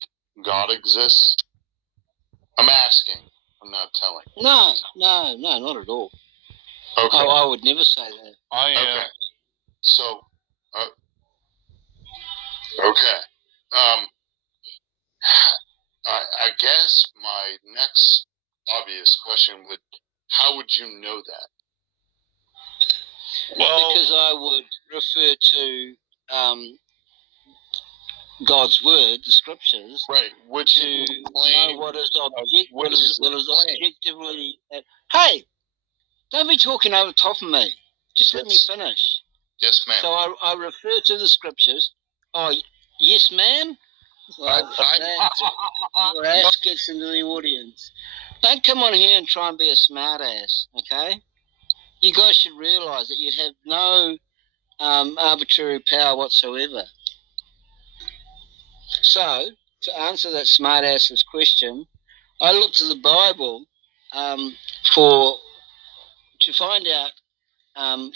God exists? I'm asking. I'm not telling. No, not at all. Okay. Oh, I would never say that. Okay. So, okay. I guess my next obvious question how would you know that? Well, because I would refer to God's word, the scriptures, right? Which to know what is objectively. Hey, don't be talking over top of me. Just let me finish. Yes, ma'am. So I refer to the scriptures. Oh, yes, ma'am. Well, your ass gets into the audience. Don't come on here and try and be a smart ass, okay? You guys should realise that you have no arbitrary power whatsoever. So, to answer that smart ass's question, I look to the Bible to find out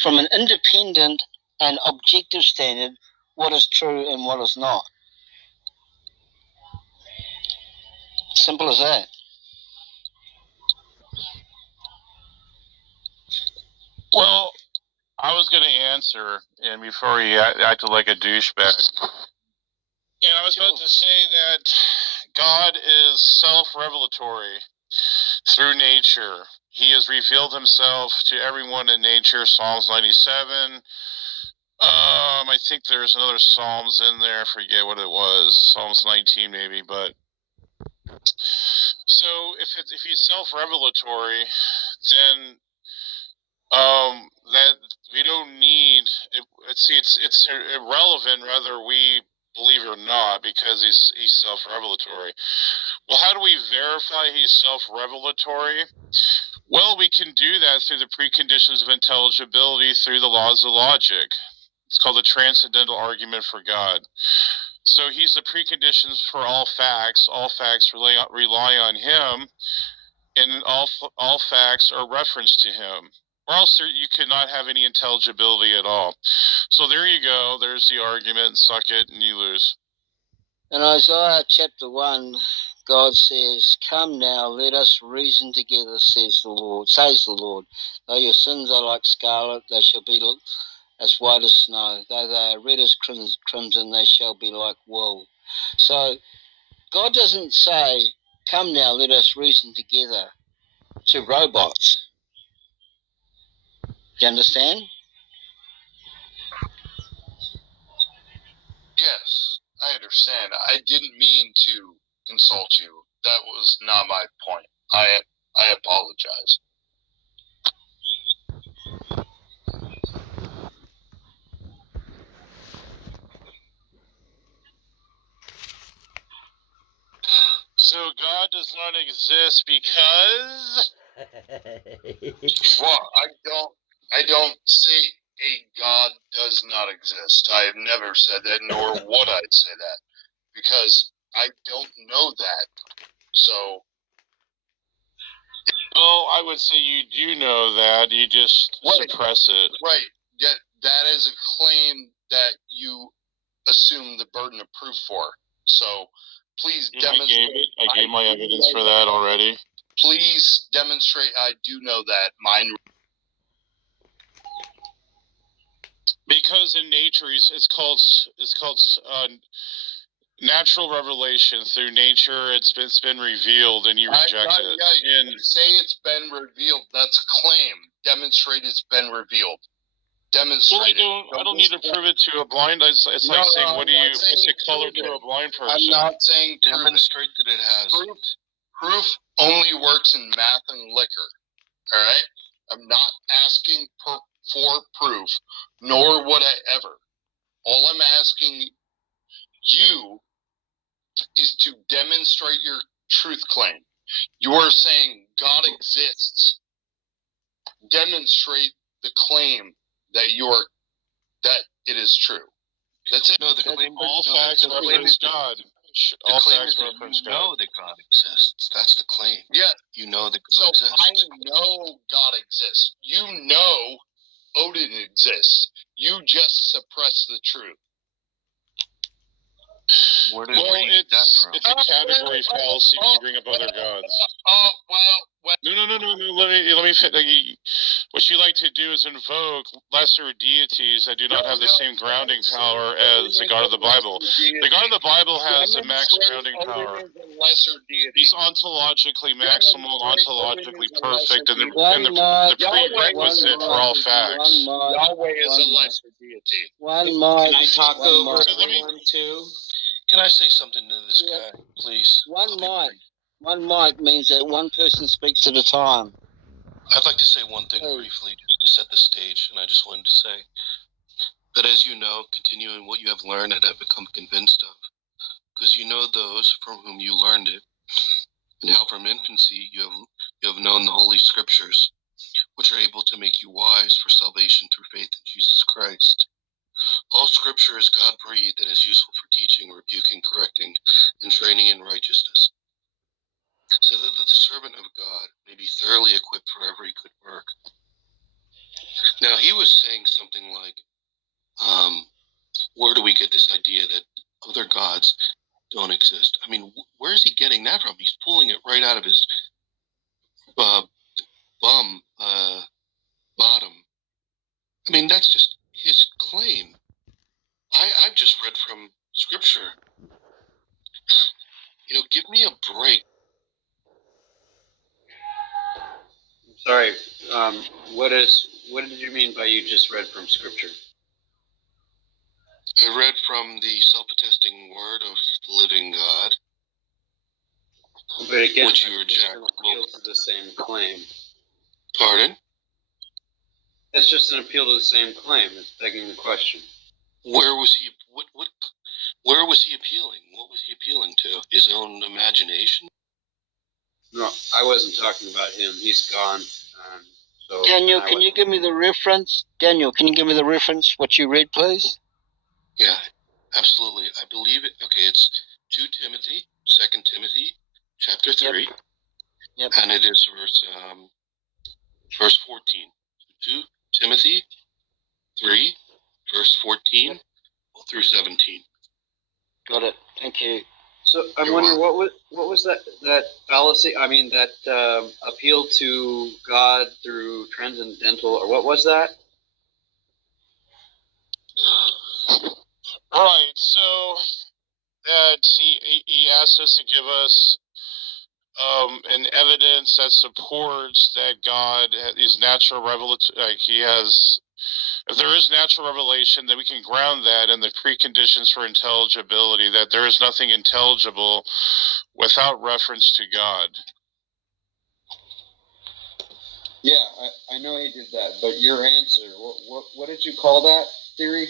from an independent and objective standard what is true and what is not. Simple as that. Well, I was going to answer, and before he acted like a douchebag, and I was about to say that God is self-revelatory through nature. He has revealed himself to everyone in nature, Psalms 97. I think there's another Psalms in there. I forget what it was. Psalms 19 maybe, but so if he's self-revelatory, then that we don't need. It's irrelevant whether we believe it or not because he's self-revelatory. Well, how do we verify he's self-revelatory? Well, we can do that through the preconditions of intelligibility through the laws of logic. It's called the transcendental argument for God. So he's the preconditions for all facts. All facts rely on him, and all facts are referenced to him. Or else you could not have any intelligibility at all. So there you go. There's the argument. Suck it, and you lose. In Isaiah chapter 1, God says, "Come now, let us reason together, says the Lord. Though your sins are like scarlet, they shall be as white as snow. Though they are red as crimson, they shall be like wool." So God doesn't say, "Come now, let us reason together," to robots. Do you understand? Yes, I understand. I didn't mean to insult you. That was not my point. I apologize. So God does not exist because Well, I don't say a God does not exist. I have never said that, nor would I say that, because I don't know that. So, well, I would say you do know that. You just suppress it. Right. Yet that is a claim that you assume the burden of proof for. So, please demonstrate. I gave my evidence for that already. Please demonstrate I do know that. Mine. Because in nature, it's called natural revelation. Through nature, it's been revealed, and you reject it. Yeah, and say it's been revealed. That's a claim. Demonstrate it's been revealed. Demonstrate. Well, I don't need to prove it to a blind. It's like saying, what's the color to a blind person? I'm not saying demonstrate that it has. Proof only works in math and liquor. All right. I'm not asking for proof, nor would I ever. All I'm asking you is to demonstrate your truth claim. You are saying God exists. Demonstrate the claim that it is true. That's it. No, the claim. All facts reference God. The claim is that you know that God exists. That's the claim. Yeah. You know that God exists. I know God exists. You know Odin exists. You just suppress the truth. Where did you get that from? It's a category fallacy when you bring up other gods. No. Let me fit. What you like to do is invoke lesser deities that do not have the same grounding power as the God of the Bible. The God of the Bible has a max grounding power. He's ontologically maximal, ontologically perfect, and the prerequisite for all facts. Yahweh is a lesser deity. Can I talk over everyone too? Can I say something to this guy, please? One mic means that one person speaks at a time. I'd like to say one thing briefly, just to set the stage, and I just wanted to say that, as you know, continuing what you have learned and have become convinced of, because you know those from whom you learned it, and how from infancy you have known the Holy Scriptures, which are able to make you wise for salvation through faith in Jesus Christ. All Scripture is God-breathed and is useful for teaching, rebuking, correcting, and training in righteousness, so that the servant of God may be thoroughly equipped for every good work. Now, he was saying something like, where do we get this idea that other gods don't exist? I mean, where is he getting that from? He's pulling it right out of his bottom. I mean, that's just his claim. I've just read from Scripture. You know, give me a break. Sorry, what did you mean by you just read from Scripture? I read from the self-attesting word of the living God, but again, which you reject. Appeal to the same claim. Pardon? That's just an appeal to the same claim. It's begging the question. Where was he? Where was he appealing? What was he appealing to? His own imagination? No, I wasn't talking about him. He's gone. So Daniel, can you give me the reference? Daniel, can you give me the reference? What you read, please? Yeah, absolutely. I believe it. Okay, it's 2 Timothy, 2 Timothy, chapter 3. Yep. And it is verse 14. 2 Timothy 3, verse 14 through 17. Got it. Thank you. So I'm wondering what was that fallacy? I mean that appeal to God through transcendental, or what was that? Right. So that he asked us to give us an evidence that supports that God is natural revelation. Like he has, if there is natural revelation, then we can ground that in the preconditions for intelligibility. That there is nothing intelligible without reference to God. Yeah, I know he did that, but your answer, what did you call that theory,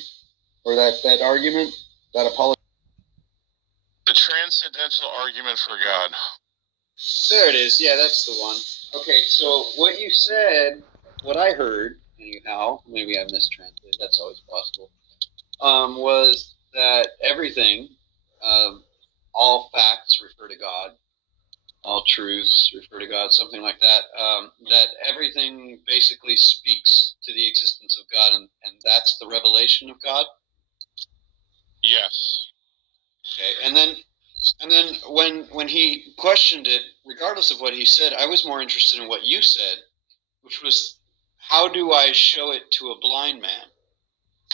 or that argument, that apology? The transcendental argument for God. There it is. Yeah, that's the one. Okay, so what you said, what I heard, anyhow, maybe I mistranslated. That's always possible. Was that everything, all facts refer to God, all truths refer to God, something like that. That everything basically speaks to the existence of God, and that's the revelation of God. Yes. Okay, and then when he questioned it, regardless of what he said, I was more interested in what you said, which was, how do I show it to a blind man?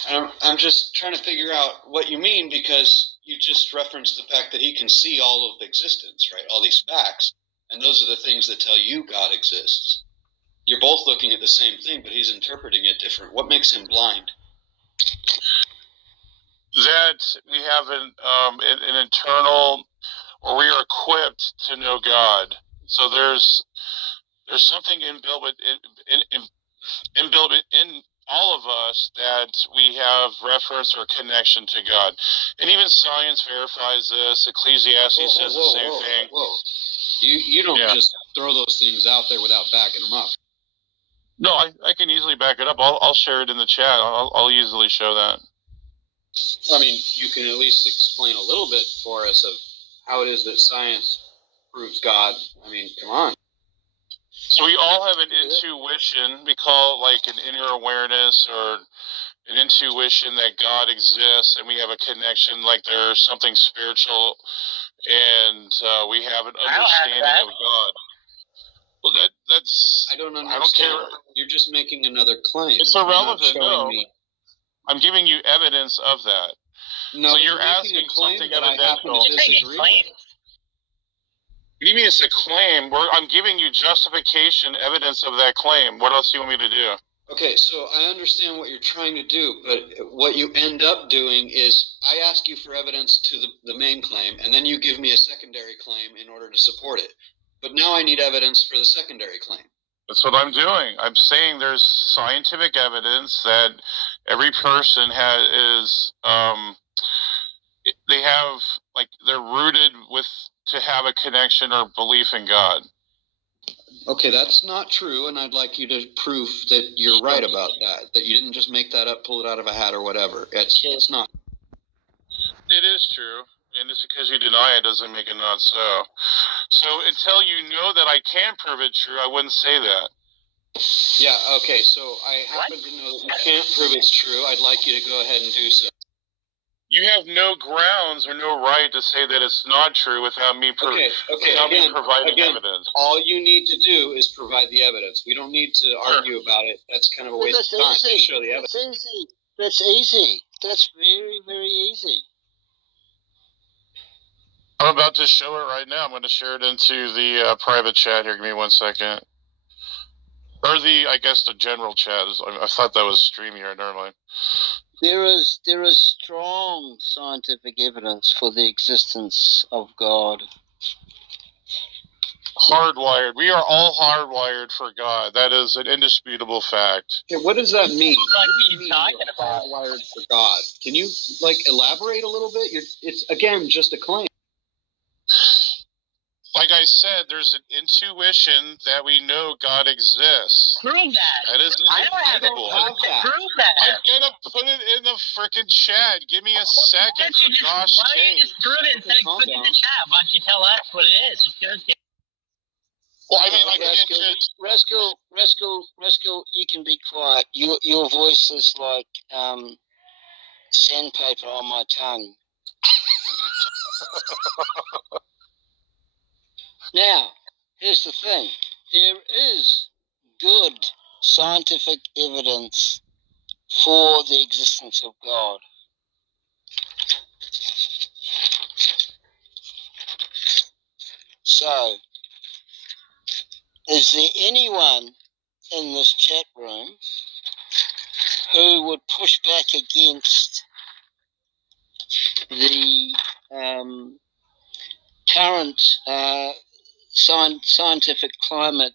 And I'm just trying to figure out what you mean, because you just referenced the fact that he can see all of existence, right? All these facts, and those are the things that tell you God exists. You're both looking at the same thing, but he's interpreting it different. What makes him blind? That we have an internal, or we are equipped to know God. So there's something inbuilt in all of us that we have reference or connection to God. And even science verifies this. Ecclesiastes says the same thing. Whoa. You don't just throw those things out there without backing them up. No, I can easily back it up. I'll share it in the chat. I'll easily show that. I mean, you can at least explain a little bit for us of how it is that science proves God. I mean, come on. So we all have an intuition. We call it like an inner awareness, or an intuition that God exists, and we have a connection, like there's something spiritual, and we have an understanding of God. Well, that's. I don't understand. I don't care. You're just making another claim. It's irrelevant. No, I'm giving you evidence of that. No, so you're asking a claim something that I happen to disagree with. What do you mean it's a claim? I'm giving you justification, evidence of that claim. What else do you want me to do? Okay, so I understand what you're trying to do, but what you end up doing is I ask you for evidence to the main claim, and then you give me a secondary claim in order to support it. But now I need evidence for the secondary claim. That's what I'm doing. I'm saying there's scientific evidence that every person they have like they're rooted with to have a connection or belief in God. Okay, that's not true, and I'd like you to prove that you're right about that. That you didn't just make that up, pull it out of a hat, or whatever. It's not. It is true, and just because you deny it doesn't make it not so. So until you know that I can prove it true, I wouldn't say that. Yeah. Okay. So I happen to know that you can't prove it's true. I'd like you to go ahead and do so. You have no grounds or no right to say that it's not true without me providing evidence. All you need to do is provide the evidence. We don't need to argue about it. That's kind of a waste of time. Just show the evidence. That's easy. That's easy. That's very, very easy. I'm about to show it right now. I'm going to share it into the private chat here. Give me 1 second. Or I guess the general chat. I thought that was StreamYard. Never mind. There is strong scientific evidence for the existence of God. Hardwired. We are all hardwired for God. That is an indisputable fact. Okay, what does that mean? What do you mean you're hardwired for God? Can you elaborate a little bit? It's again just a claim. Like I said, there's an intuition that we know God exists. Prove that. That is indisputable. Prove that. I'm gonna put it in the freaking chat. Give me a second for Josh Why don't you just prove it instead of putting it in the chat? Why don't you tell us what it is? Well, I mean, Rascal, you can be quiet. Your voice is like sandpaper on my tongue. Now, here's the thing. There is good scientific evidence for the existence of God. So, is there anyone in this chat room who would push back against the current scientific climate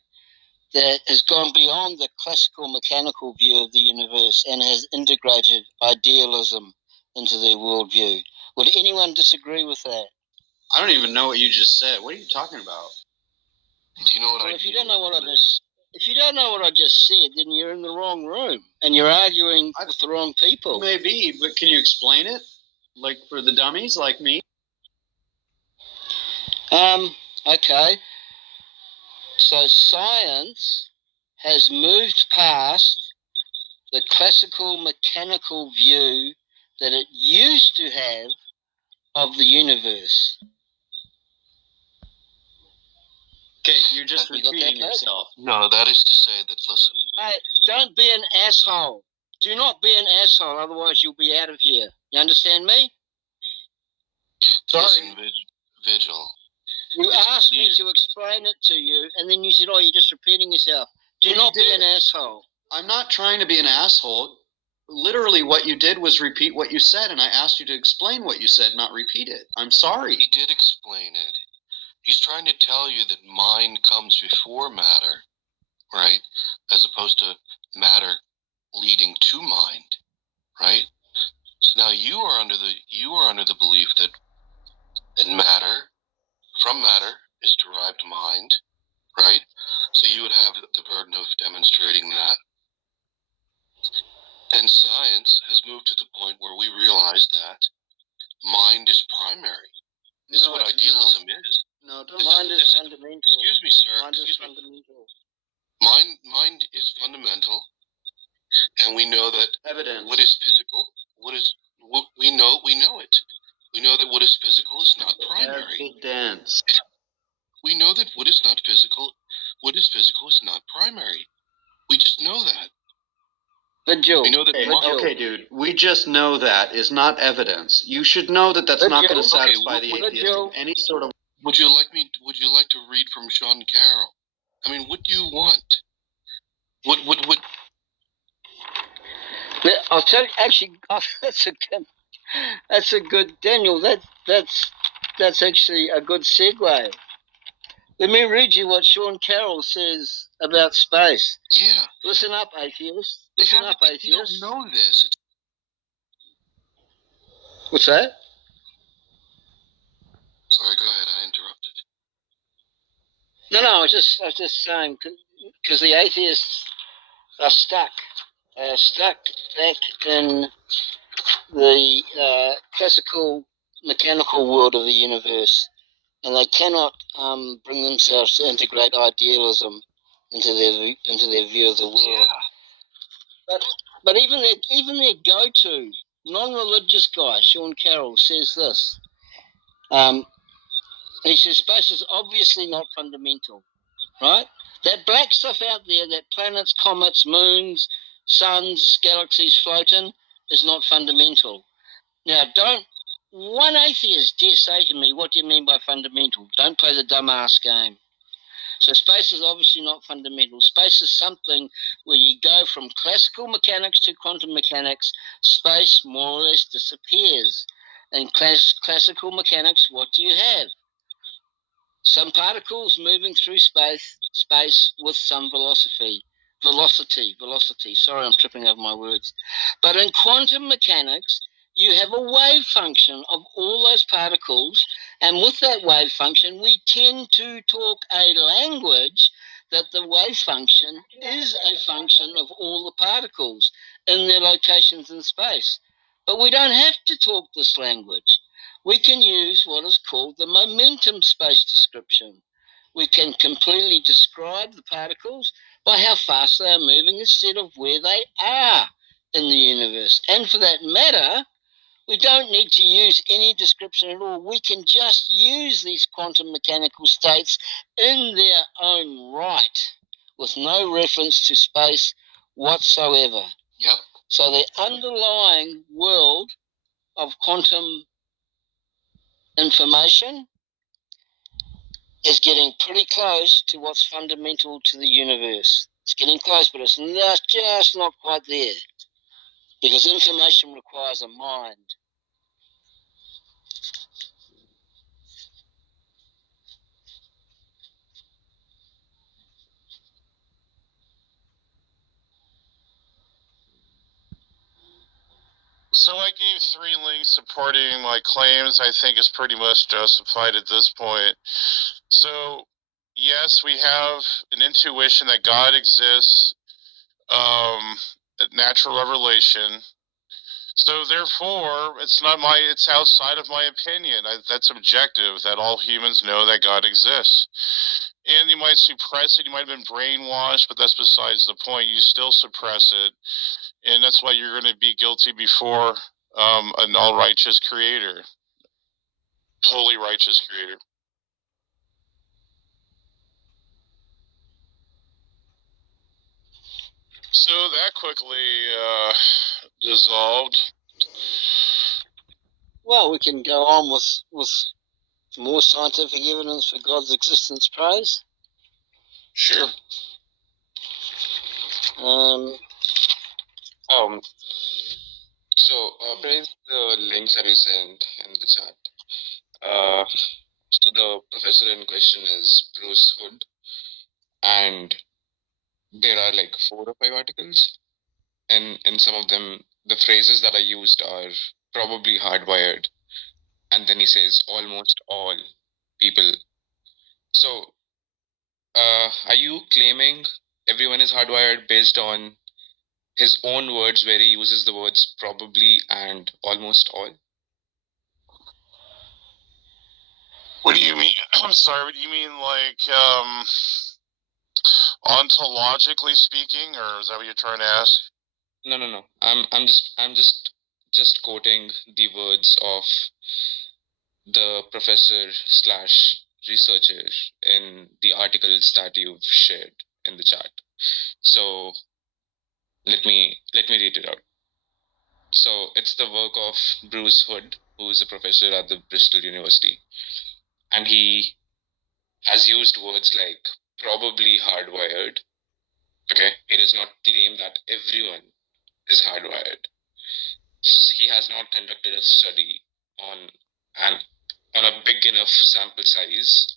that has gone beyond the classical mechanical view of the universe and has integrated idealism into their worldview? Would anyone disagree with that? I don't even know what you just said. What are you talking about? Do you know what If you don't know what I just said, then you're in the wrong room and you're arguing with the wrong people. Maybe, but can you explain it? Like for the dummies like me? Okay. So science has moved past the classical mechanical view that it used to have of the universe. Okay, you're just repeating yourself. No, that is to say that, listen. Hey, don't be an asshole. Do not be an asshole, otherwise you'll be out of here. You understand me? Sorry. Listen, Vigil. You asked me to explain it to you, and then you said, oh, you're just repeating yourself. Do not be an asshole. I'm not trying to be an asshole. Literally what you did was repeat what you said, and I asked you to explain what you said, not repeat it. I'm sorry. He did explain it. He's trying to tell you that mind comes before matter, right? As opposed to matter leading to mind, right? So now you are under the belief that from matter is derived mind, right? So you would have the burden of demonstrating that. And science has moved to the point where we realize that mind is primary. This is what idealism is. No, mind is fundamental. Excuse me, sir. Mind is fundamental. Mind is fundamental, and we know that evidence. What is physical, we know it. We know that what is physical is not primary. Evidence. We know that what is physical is not primary. We just know that. But Joe, we know that okay, dude. We just know that is not evidence. You should know that that's not going to satisfy the atheist in any sort of. Would you like to read from Sean Carroll? I mean, what do you want? What? I'll tell you. Actually, that's a good Daniel. That's actually a good segue. Let me read you what Sean Carroll says about space. Yeah. Listen up, atheist. Listen up, atheist. You don't know this. What's that? Sorry, go ahead. I interrupted. No, I was just saying, because the atheists are stuck back in the classical mechanical world of the universe, and they cannot bring themselves to integrate idealism into their view of the world. Yeah. But even their go-to non-religious guy, Sean Carroll, says this. He says space is obviously not fundamental, right? That black stuff out there, that planets, comets, moons, suns, galaxies floating, is not fundamental. Now, don't one atheist dare say to me, what do you mean by fundamental? Don't play the dumbass game. So space is obviously not fundamental. Space is something where you go from classical mechanics to quantum mechanics. Space more or less disappears. In classical mechanics, what do you have? Some particles moving through space with some velocity. Sorry, I'm tripping over my words. But in quantum mechanics, you have a wave function of all those particles, and with that wave function, we tend to talk a language that the wave function is a function of all the particles in their locations in space. But we don't have to talk this language. We can use what is called the momentum space description. We can completely describe the particles by how fast they are moving instead of where they are in the universe. And for that matter, we don't need to use any description at all. We can just use these quantum mechanical states in their own right with no reference to space whatsoever. Yep. So the underlying world of quantum information is getting pretty close to what's fundamental to the universe. It's getting close, but it's just not quite there. Because information requires a mind. So I gave 3 links supporting my claims. I think is pretty much justified at this point. So, yes, we have an intuition that God exists, natural revelation. So therefore, it's outside of my opinion. That's objective, that all humans know that God exists. And you might suppress it, you might have been brainwashed, but that's besides the point. You still suppress it. And that's why you're going to be guilty before an all-righteous creator. Holy righteous creator. So that quickly dissolved. Well, we can go on with more scientific evidence for God's existence, praise. Sure. So, praise the links that you sent in the chat. So the professor in question is Bruce Hood, and there are like 4 or 5 articles, and in some of them, the phrases that are used are probably hardwired, and then he says almost all people. So, are you claiming everyone is hardwired based on his own words, where he uses the words probably and almost all? What do you mean? I'm sorry. What do you mean, like ontologically speaking, or is that what you're trying to ask? No. I'm just quoting the words of the professor / researcher in the articles that you've shared in the chat. So let me read it out. So it's the work of Bruce Hood, who is a professor at the Bristol University, and he has used words like probably hardwired. Okay, he does not claim that everyone is hardwired. He has not conducted a study on a big enough sample size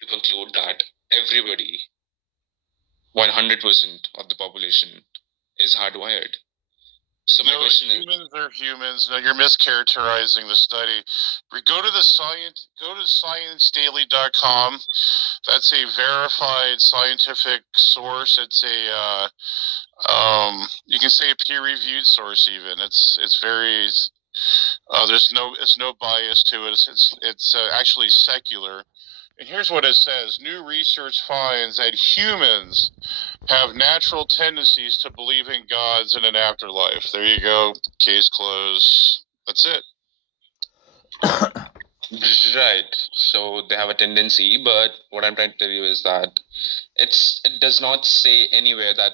to conclude that everybody, 100% of the population, is hardwired. So my question is, humans are humans. No, you're mischaracterizing the study. Go to sciencedaily.com. That's a verified scientific source. It's a you can say a peer-reviewed source even. It's very there's no bias to it. It's actually secular. And here's what it says: new research finds that humans have natural tendencies to believe in gods and an afterlife. There you go. Case closed. That's it. right. So they have a tendency, but what I'm trying to tell you is that it does not say anywhere that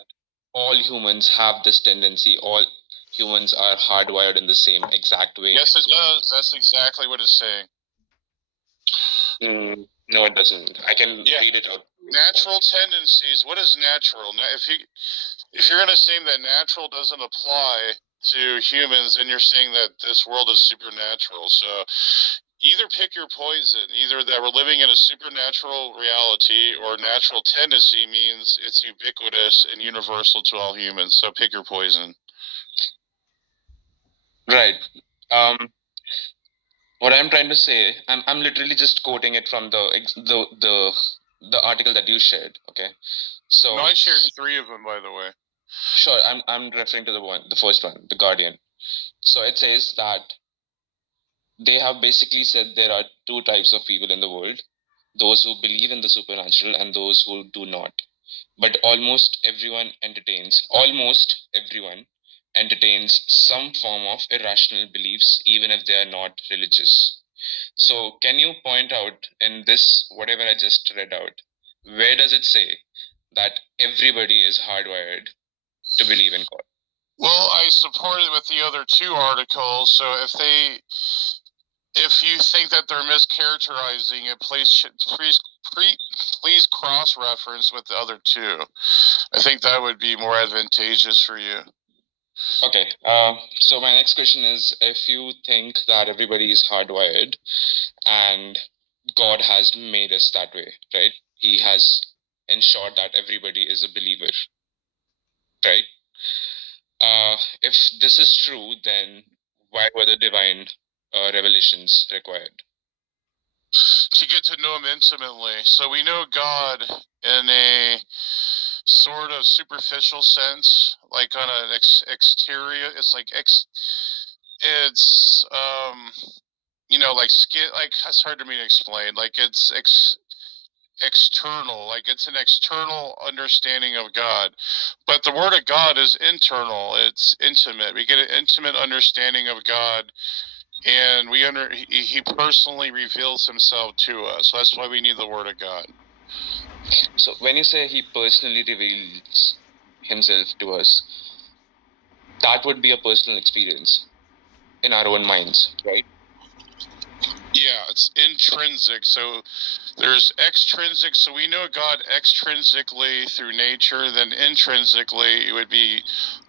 all humans have this tendency. All humans are hardwired in the same exact way. Yes, it does. That's exactly what it's saying. No, it doesn't. I can read it out. Natural tendencies. What is natural? If you're going to say that natural doesn't apply to humans, then you're saying that this world is supernatural. So either pick your poison. Either that we're living in a supernatural reality, or natural tendency means it's ubiquitous and universal to all humans. So pick your poison. Right. What I'm trying to say, I'm literally just quoting it from the article that you shared. Okay. So no, I shared 3 of them, by the way. Sure, I'm referring to the first one, the Guardian. So it says that they have basically said there are 2 types of people in the world: those who believe in the supernatural and those who do not. But almost everyone entertains some form of irrational beliefs, even if they are not religious. So can you point out in this, whatever I just read out, where does it say that everybody is hardwired to believe in God? Well, I support it with the other 2 articles. So if you think that they're mischaracterizing it, please cross-reference with the other 2. I think that would be more advantageous for you. Okay. So my next question is, if you think that everybody is hardwired and God has made us that way, right? He has ensured that everybody is a believer, right? If this is true, then why were the divine revelations required? To get to know him intimately. So we know God in a sort of superficial sense, like on an exterior. It's like it's like skin. Like, it's hard to me to explain. Like, it's external. Like, it's an external understanding of God. But the Word of God is internal. It's intimate. We get an intimate understanding of God, and he personally reveals himself to us. So that's why we need the Word of God. So when you say he personally reveals himself to us, that would be a personal experience in our own minds, right? Yeah, it's intrinsic. So there's extrinsic. So we know God extrinsically through nature. Then intrinsically, it would be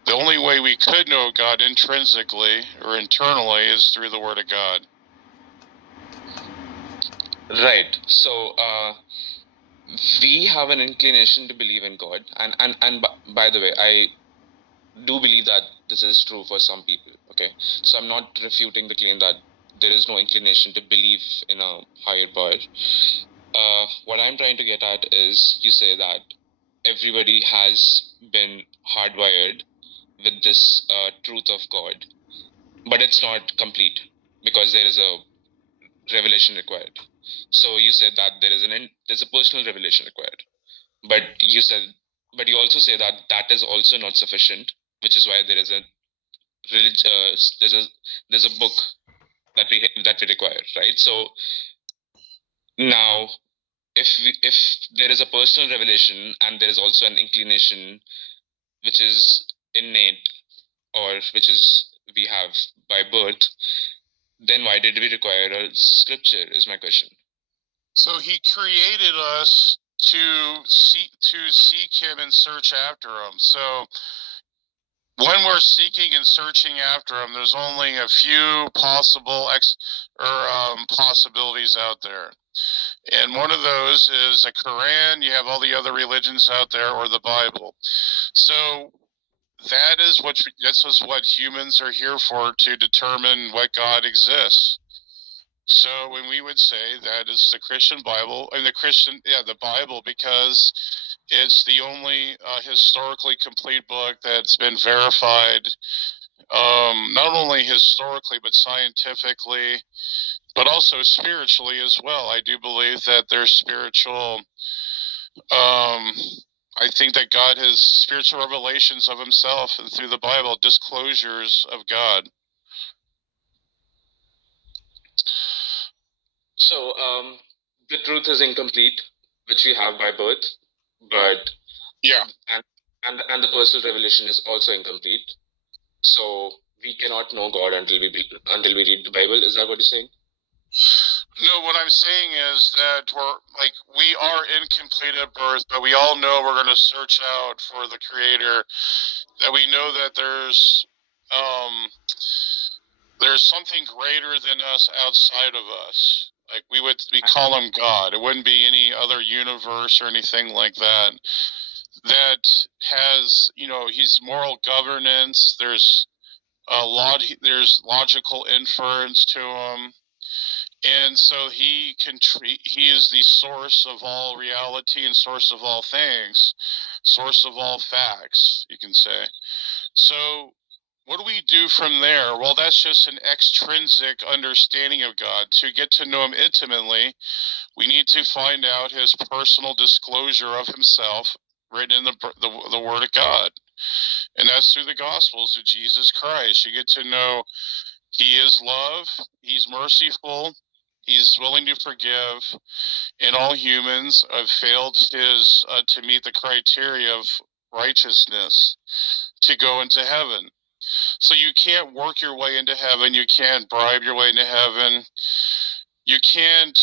the only way we could know God intrinsically or internally is through the Word of God. Right. So we have an inclination to believe in God, and by the way, I do believe that this is true for some people. Okay, so I'm not refuting the claim that there is no inclination to believe in a higher power. What I'm trying to get at is, you say that everybody has been hardwired with this truth of God, but it's not complete because there is a revelation required. So you said that there's a personal revelation required, but you also say that that is also not sufficient, which is why there is a there's a book that we require, right? So now, if there is a personal revelation and there is also an inclination which is innate, or which is we have by birth, then why did we require a scripture, is my question. So he created us to seek him and search after him. So when we're seeking and searching after him, there's only a few possibilities out there. And one of those is the Quran. You have all the other religions out there, or the Bible. So this is what humans are here for, to determine what God exists. So when we would say that is the Christian Bible, and the Bible, because it's the only historically complete book that's been verified, not only historically but scientifically, but also spiritually as well. I do believe that there's spiritual. I think that God has spiritual revelations of Himself, and through the Bible, disclosures of God. So, the truth is incomplete, which we have by birth, but yeah, and the personal revelation is also incomplete. So we cannot know God until we read the Bible. Is that what you're saying? No, what I'm saying is that we are incomplete at birth, but we all know we're going to search out for the Creator. That we know that there's something greater than us outside of us. Like we call Him God. It wouldn't be any other universe or anything like that. That has, He's moral governance. There's there's logical inference to Him. And so He is the source of all reality and source of all things, source of all facts, you can say. So what do we do from there? Well, that's just an extrinsic understanding of God. To get to know Him intimately, we need to find out His personal disclosure of Himself written in the Word of God. And that's through the Gospels of Jesus Christ. You get to know He is love, He's merciful, He's willing to forgive, and all humans have failed to meet the criteria of righteousness to go into heaven. So you can't work your way into heaven. You can't bribe your way into heaven. You can't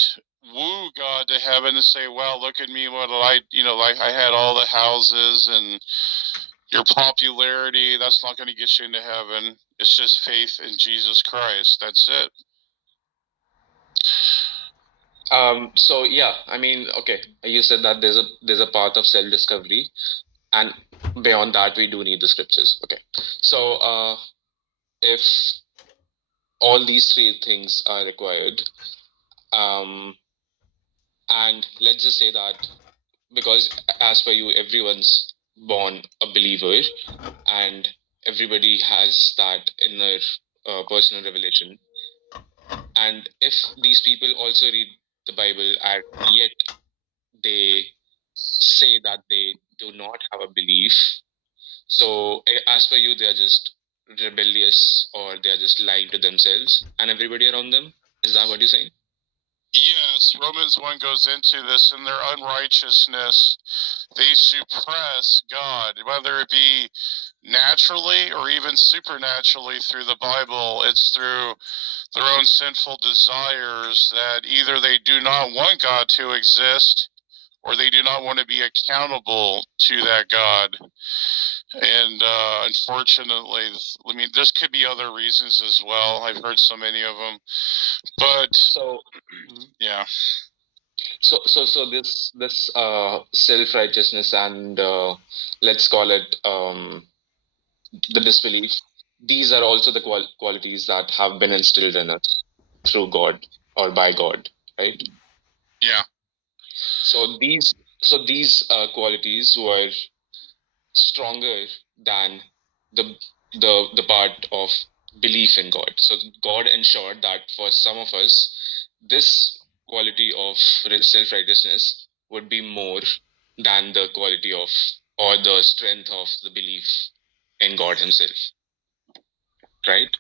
woo God to heaven and say, "Well, look at me, I had all the houses and your popularity." That's not going to get you into heaven. It's just faith in Jesus Christ. That's it. So yeah, I mean, okay, you said that there's a path of self-discovery, and beyond that, we do need the scriptures. Okay, so if all these three things are required, and let's just say that, because as per you, everyone's born a believer, and everybody has that inner personal revelation. And if these people also read the Bible and yet they say that they do not have a belief, so as per you, they are just rebellious, or they are just lying to themselves and everybody around them. Is that what you're saying? Yes, Romans 1 goes into this. In their unrighteousness, they suppress God, whether it be naturally or even supernaturally through the Bible. It's through their own sinful desires that either they do not want God to exist, or they do not want to be accountable to that God. And unfortunately, I mean, there could be other reasons as well. I've heard so many of them. But so, yeah. So this self-righteousness and let's call it the disbelief. These are also the qualities that have been instilled in us through God or by God, right? Yeah. So these qualities were stronger than the part of belief in God. So God ensured that for some of us, this quality of self-righteousness would be more than the quality of, or the strength of, the belief in God Himself. Right?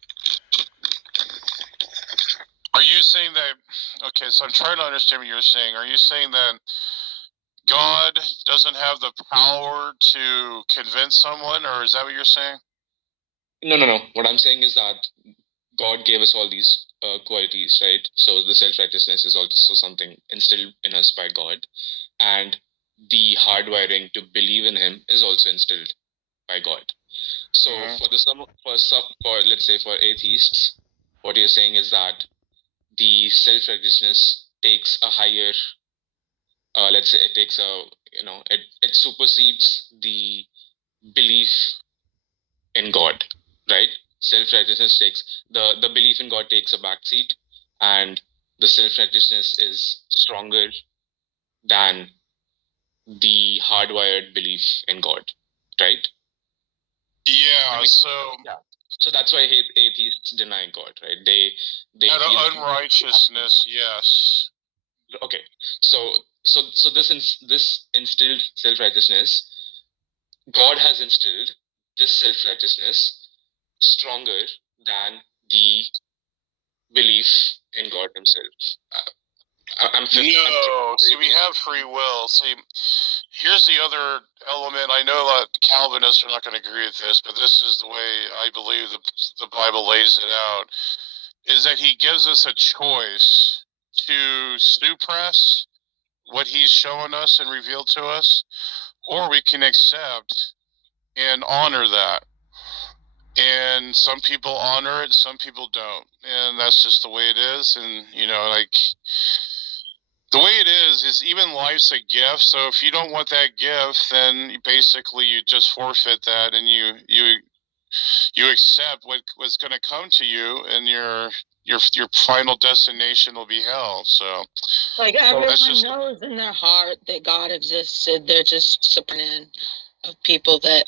Are you saying that, okay, so I'm trying to understand what you're saying. Are you saying that God doesn't have the power to convince someone, or is that what you're saying? No. What I'm saying is that God gave us all these qualities, right? So the self-righteousness is also something instilled in us by God, and the hardwiring to believe in Him is also instilled by God. So for let's say for atheists, what you're saying is that the self-righteousness takes a higher, let's say it takes a, it supersedes the belief in God, right? Self-righteousness takes the belief in God takes a backseat, and the self-righteousness is stronger than the hardwired belief in God, right? Yeah. I mean, so that's why atheists deny God, right? They out feel of unrighteousness. Yes. okay. So this instilled self-righteousness, God has instilled this self-righteousness stronger than the belief in God himself. I'm No, see, we have free will. See, here's the other element. I know that Calvinists are not going to agree with this, but this is the way I believe the Bible lays it out, is that he gives us a choice to suppress what he's showing us and revealed to us, or we can accept and honor that. And some people honor it, some people don't. And that's just the way it is. And, you know, like, the way it is even life's a gift. So if you don't want that gift, then basically you just forfeit that, and you accept what's going to come to you, and your final destination will be hell. So like everyone knows in their heart that God existed. They're just supreme of people that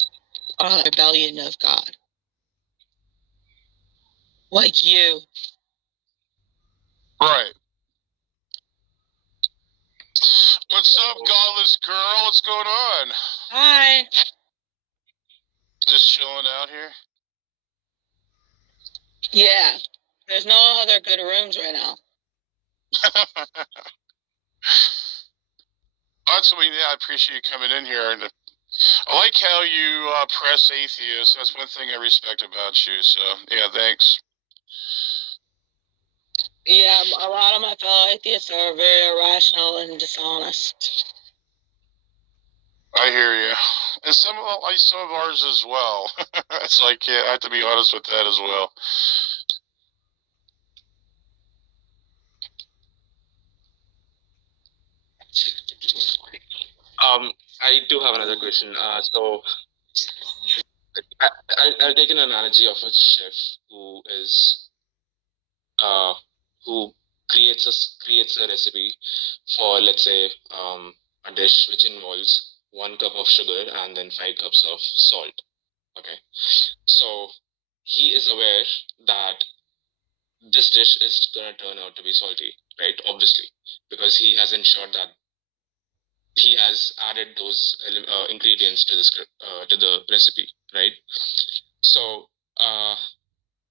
are rebellion of God, like you. Right. What's up, godless girl? What's going on? Hi. Just chilling out here. Yeah. There's no other good rooms right now. That's what I appreciate you coming in here, and I like how you press atheists. That's one thing I respect about you. So yeah, thanks. Yeah, a lot of my fellow atheists are very irrational and dishonest. I hear you, and some of ours as well. It's like, yeah, I have to be honest with that as well. I do have another question. So I'll take an analogy of a chef who is who creates a recipe for, let's say, a dish which involves 1 cup of sugar and then 5 cups of salt. Okay, so he is aware that this dish is gonna turn out to be salty, right? Obviously, because he has ensured that he has added those ingredients to the recipe, right? So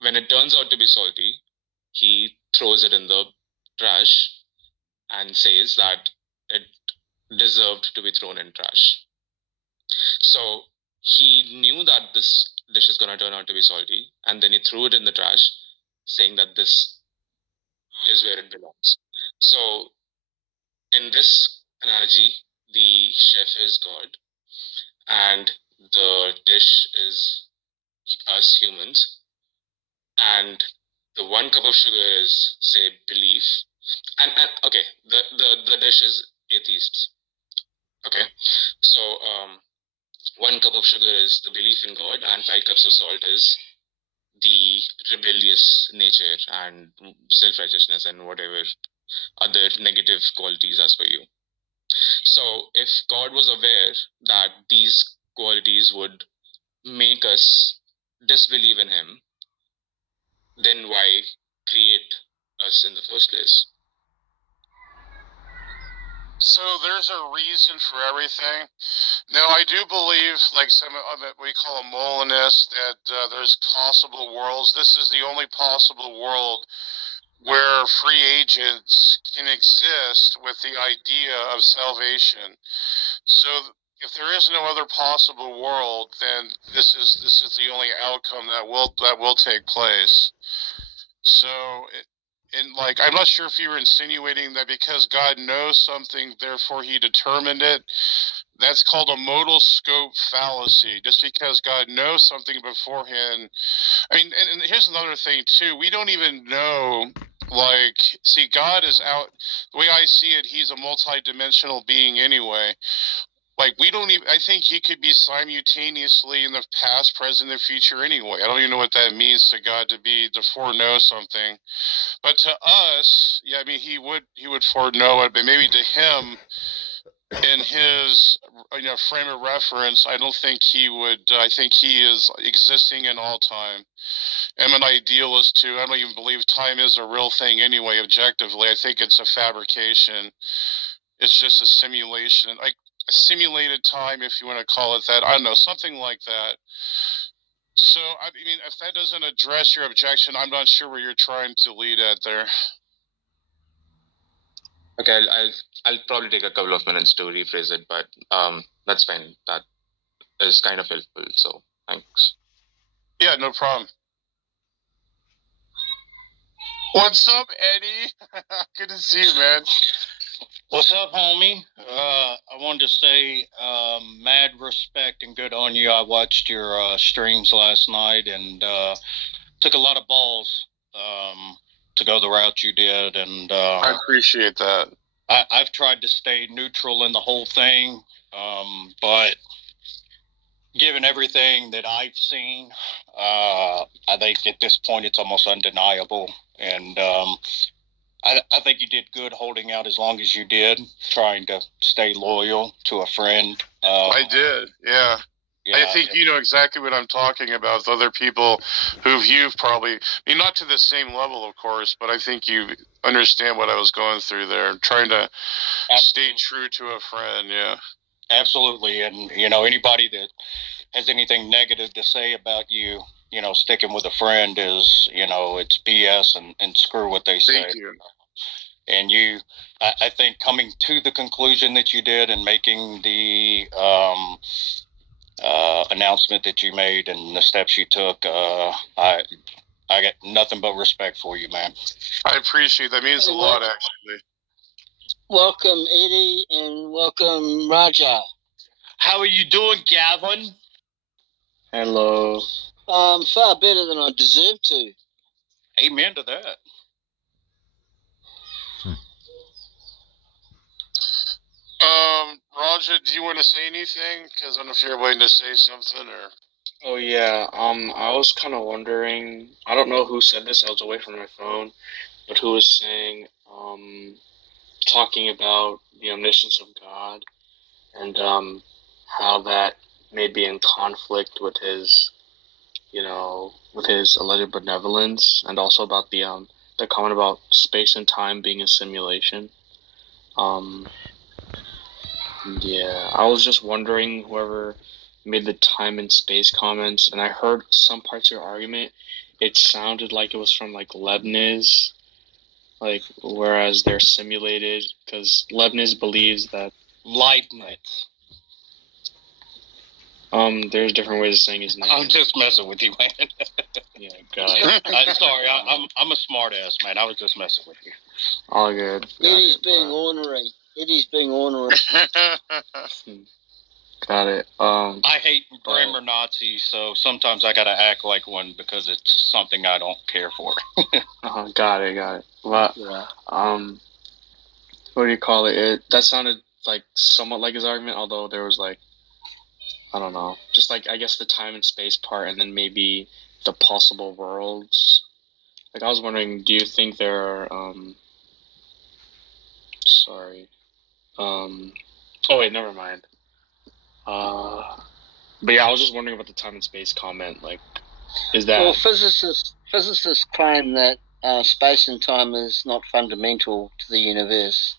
when it turns out to be salty, he throws it in the trash and says that it deserved to be thrown in trash. So he knew that this dish is going to turn out to be salty, and then he threw it in the trash, saying that this is where it belongs. So in this analogy, the chef is God, and the dish is us humans, and the 1 cup of sugar is, say, belief, and okay, the dish is atheists. Okay, so 1 cup of sugar is the belief in God, and 5 cups of salt is the rebellious nature and self-righteousness and whatever other negative qualities as per you. So if God was aware that these qualities would make us disbelieve in him, then why create us in the first place? So there's a reason for everything. Now, I do believe, like some of it we call a Molinist, that there's possible worlds. This is the only possible world where free agents can exist with the idea of salvation. So if there is no other possible world, then this is the only outcome that will take place. So, and like, I'm not sure if you were insinuating that because God knows something, therefore He determined it. That's called a modal scope fallacy. Just because God knows something beforehand. I mean, and here's another thing too. We don't even know. Like, see, God is out. The way I see it, He's a multi-dimensional being anyway. Like, we don't even, I think he could be simultaneously in the past, present, and future anyway. I don't even know what that means to God to foreknow something. But to us, yeah, I mean, he would foreknow it, but maybe to him, in his frame of reference, I don't think he would. I think he is existing in all time. I'm an idealist too. I don't even believe time is a real thing anyway. Objectively, I think it's a fabrication. It's just a simulation, like a simulated time, if you want to call it that. I don't know, something like that. So, I mean, if that doesn't address your objection, I'm not sure where you're trying to lead at there. Okay, I'll probably take a couple of minutes to rephrase it, but that's fine. That is kind of helpful. So thanks. Yeah, no problem. What's up, Eddie? Good to see you, man. What's up, homie? I wanted to say mad respect and good on you. I watched your streams last night and took a lot of balls to go the route you did. And I appreciate that. I've tried to stay neutral in the whole thing, but given everything that I've seen, I think at this point it's almost undeniable. And I think you did good holding out as long as you did, trying to stay loyal to a friend. I did, yeah. I think you know exactly what I'm talking about. The other people who you've probably, I mean, not to the same level, of course, but I think you understand what I was going through there. Trying to stay true to a friend, yeah. Absolutely, and anybody that has anything negative to say about you, sticking with a friend is, it's BS and screw what they say. Thank you. And I think coming to the conclusion that you did and making the announcement that you made and the steps you took, I got nothing but respect for you, man. I appreciate that. Means a lot, actually. Welcome, Eddie, and welcome, Raja. How are you doing, Gavin? Hello. Far better than I deserve to. Amen to that. Raja, do you want to say anything? Because I don't know if you're waiting to say something or. Oh yeah. I was kind of wondering. I don't know who said this. I was away from my phone, but who was saying, talking about the omniscience of God, and how that may be in conflict with his, with his alleged benevolence, and also about the comment about space and time being a simulation. Yeah, I was just wondering whoever made the time and space comments, and I heard some parts of your argument. It sounded like it was from like Leibniz, like whereas they're simulated because Leibniz believes that Leibniz. There's different ways of saying his name. I'm just messing with you, man. Yeah, God. Sorry, I'm a smart ass, man. I was just messing with you. All good. Eddie's being ornery. Eddie's being ornery. Got it. I hate grammar Nazis, so sometimes I gotta act like one because it's something I don't care for. Got it. Well, what do you call it? That sounded like somewhat like his argument, although there was like, I don't know, just like I guess the time and space part, and then maybe the possible worlds. Like I was wondering, do you think there are? Sorry. Oh wait, never mind. But yeah, I was just wondering about the time and space comment. Like, is that? Well, physicists claim that space and time is not fundamental to the universe.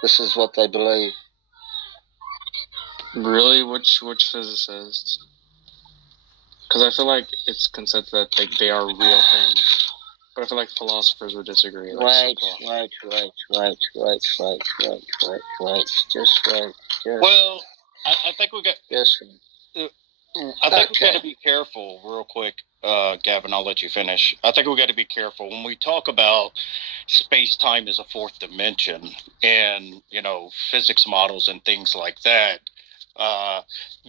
This is what they believe. Really, which physicists? Because I feel like it's considered that they are real things, but I feel like philosophers would disagree. Like wait. Just wait. Well, I think we got. Yes. I think we got to be careful, real quick, Gavin. I'll let you finish. I think we got to be careful when we talk about space-time as a fourth dimension, and physics models and things like that.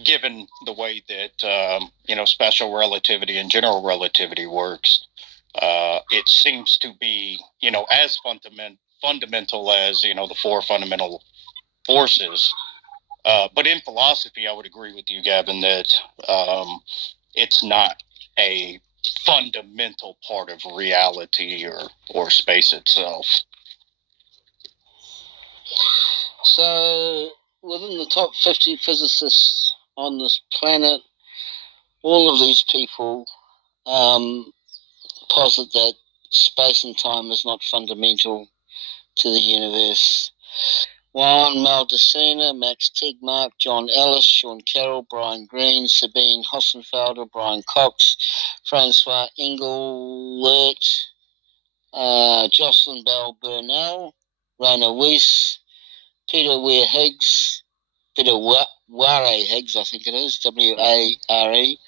Given the way that special relativity and general relativity works, it seems to be as fundamental as the four fundamental forces. But in philosophy, I would agree with you, Gavin, that it's not a fundamental part of reality or space itself. So, within the top 50 physicists on this planet, all of these people posit that space and time is not fundamental to the universe. Juan Maldacena, Max Tegmark, John Ellis, Sean Carroll, Brian Greene, Sabine Hossenfelder, Brian Cox, Francois Engelwert, Jocelyn Bell Burnell, Rona Weiss, Peter Ware Higgs, Peter Ware Higgs, I think it is, W-A-R-E,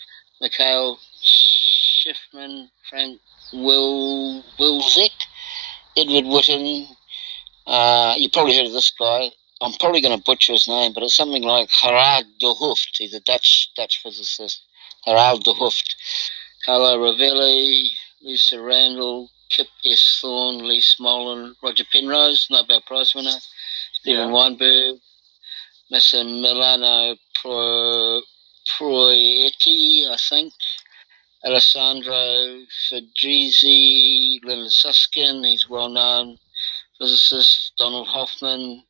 Mikhail Schiffman, Frank Wilczek, Edward Witten. You probably heard of this guy. I'm probably going to butcher his name, but it's something like Harald de Hooft. He's a Dutch physicist. Harald de Hooft. Carlo Rovelli, Lisa Randall, Kip S. Thorne, Lee Smolin, Roger Penrose, Nobel Prize winner, Stephen Weinberg, Massimiliano Proietti, I think, Alessandro Fedrizzi, Leonard Susskind, he's well known, physicist, Donald Hoffman,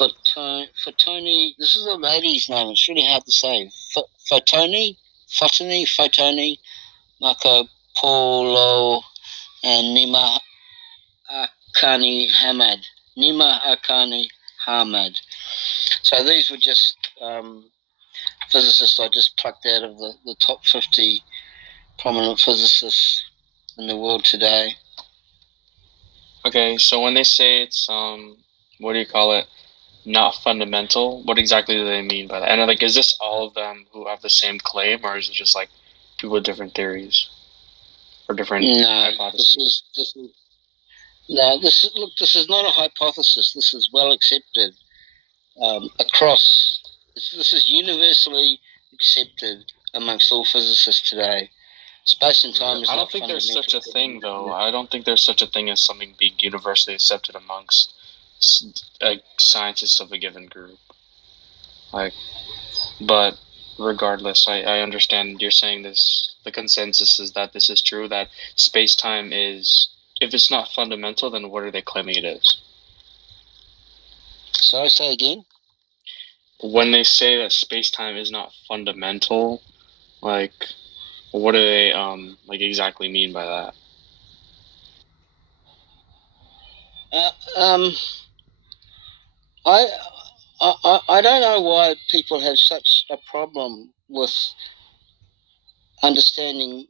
Fotoni, this is a lady's name, it's really hard to say, Fotoni, Marco Polo, and Nima Akani Hamad. So these were just physicists I just plucked out of the top 50 prominent physicists in the world today. Okay, so when they say it's what do you call it? Not fundamental. What exactly do they mean by that? And like, is this all of them who have the same claim, or is it just like people with different theories or different hypotheses? This is not a hypothesis. This is well accepted across. This is universally accepted amongst all physicists today. Space and time is I not don't think there's fundamental. such a thing, though. I don't think there's such a thing as something being universally accepted amongst scientists of a given group. But regardless, I understand you're saying this. The consensus is that this is true. That space-time is, if it's not fundamental, then what are they claiming it is? Sorry, say again. When they say that space-time is not fundamental, like, what do they like exactly mean by that? I don't know why people have such a problem with understanding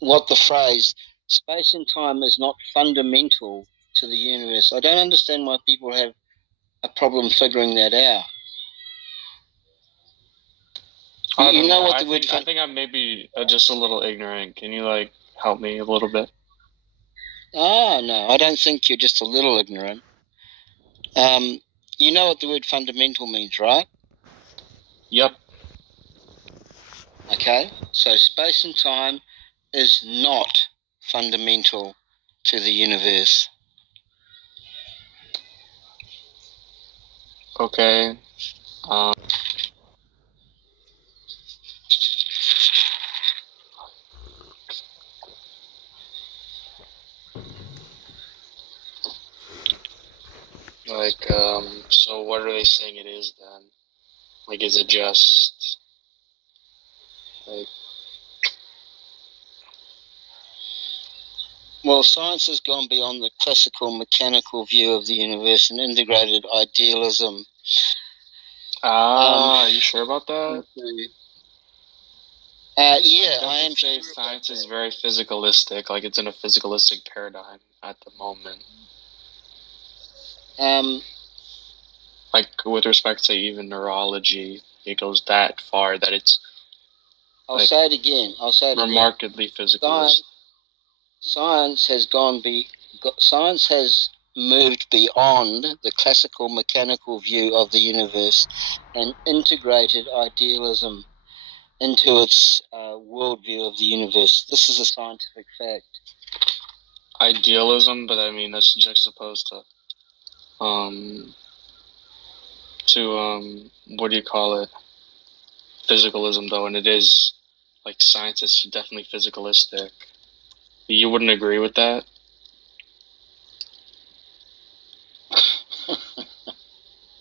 what the phrase space and time is not fundamental to the universe. I don't understand why people have a problem figuring that out. I don't know. I think I'm maybe just a little ignorant. Can you like help me a little bit? Oh, no, I don't think you're just a little ignorant. You know what the word fundamental means, right? Yep. Okay, so space and time is not fundamental to the universe. Okay. So what are they saying it is then? Like, is it just like? Well, science has gone beyond the classical mechanical view of the universe and integrated idealism. Are you sure about that? Yeah, I am sure. Science is very physicalistic, like it's in a physicalistic paradigm at the moment. Like with respect to even neurology, it goes that far that it's. I'll say it again. Remarkably physicalist. Science has moved beyond the classical mechanical view of the universe and integrated idealism into its worldview of the universe. This is a scientific fact. Idealism, but I mean that's juxtaposed to what do you call it? Physicalism, though, and it is like science is definitely physicalistic. You wouldn't agree with that?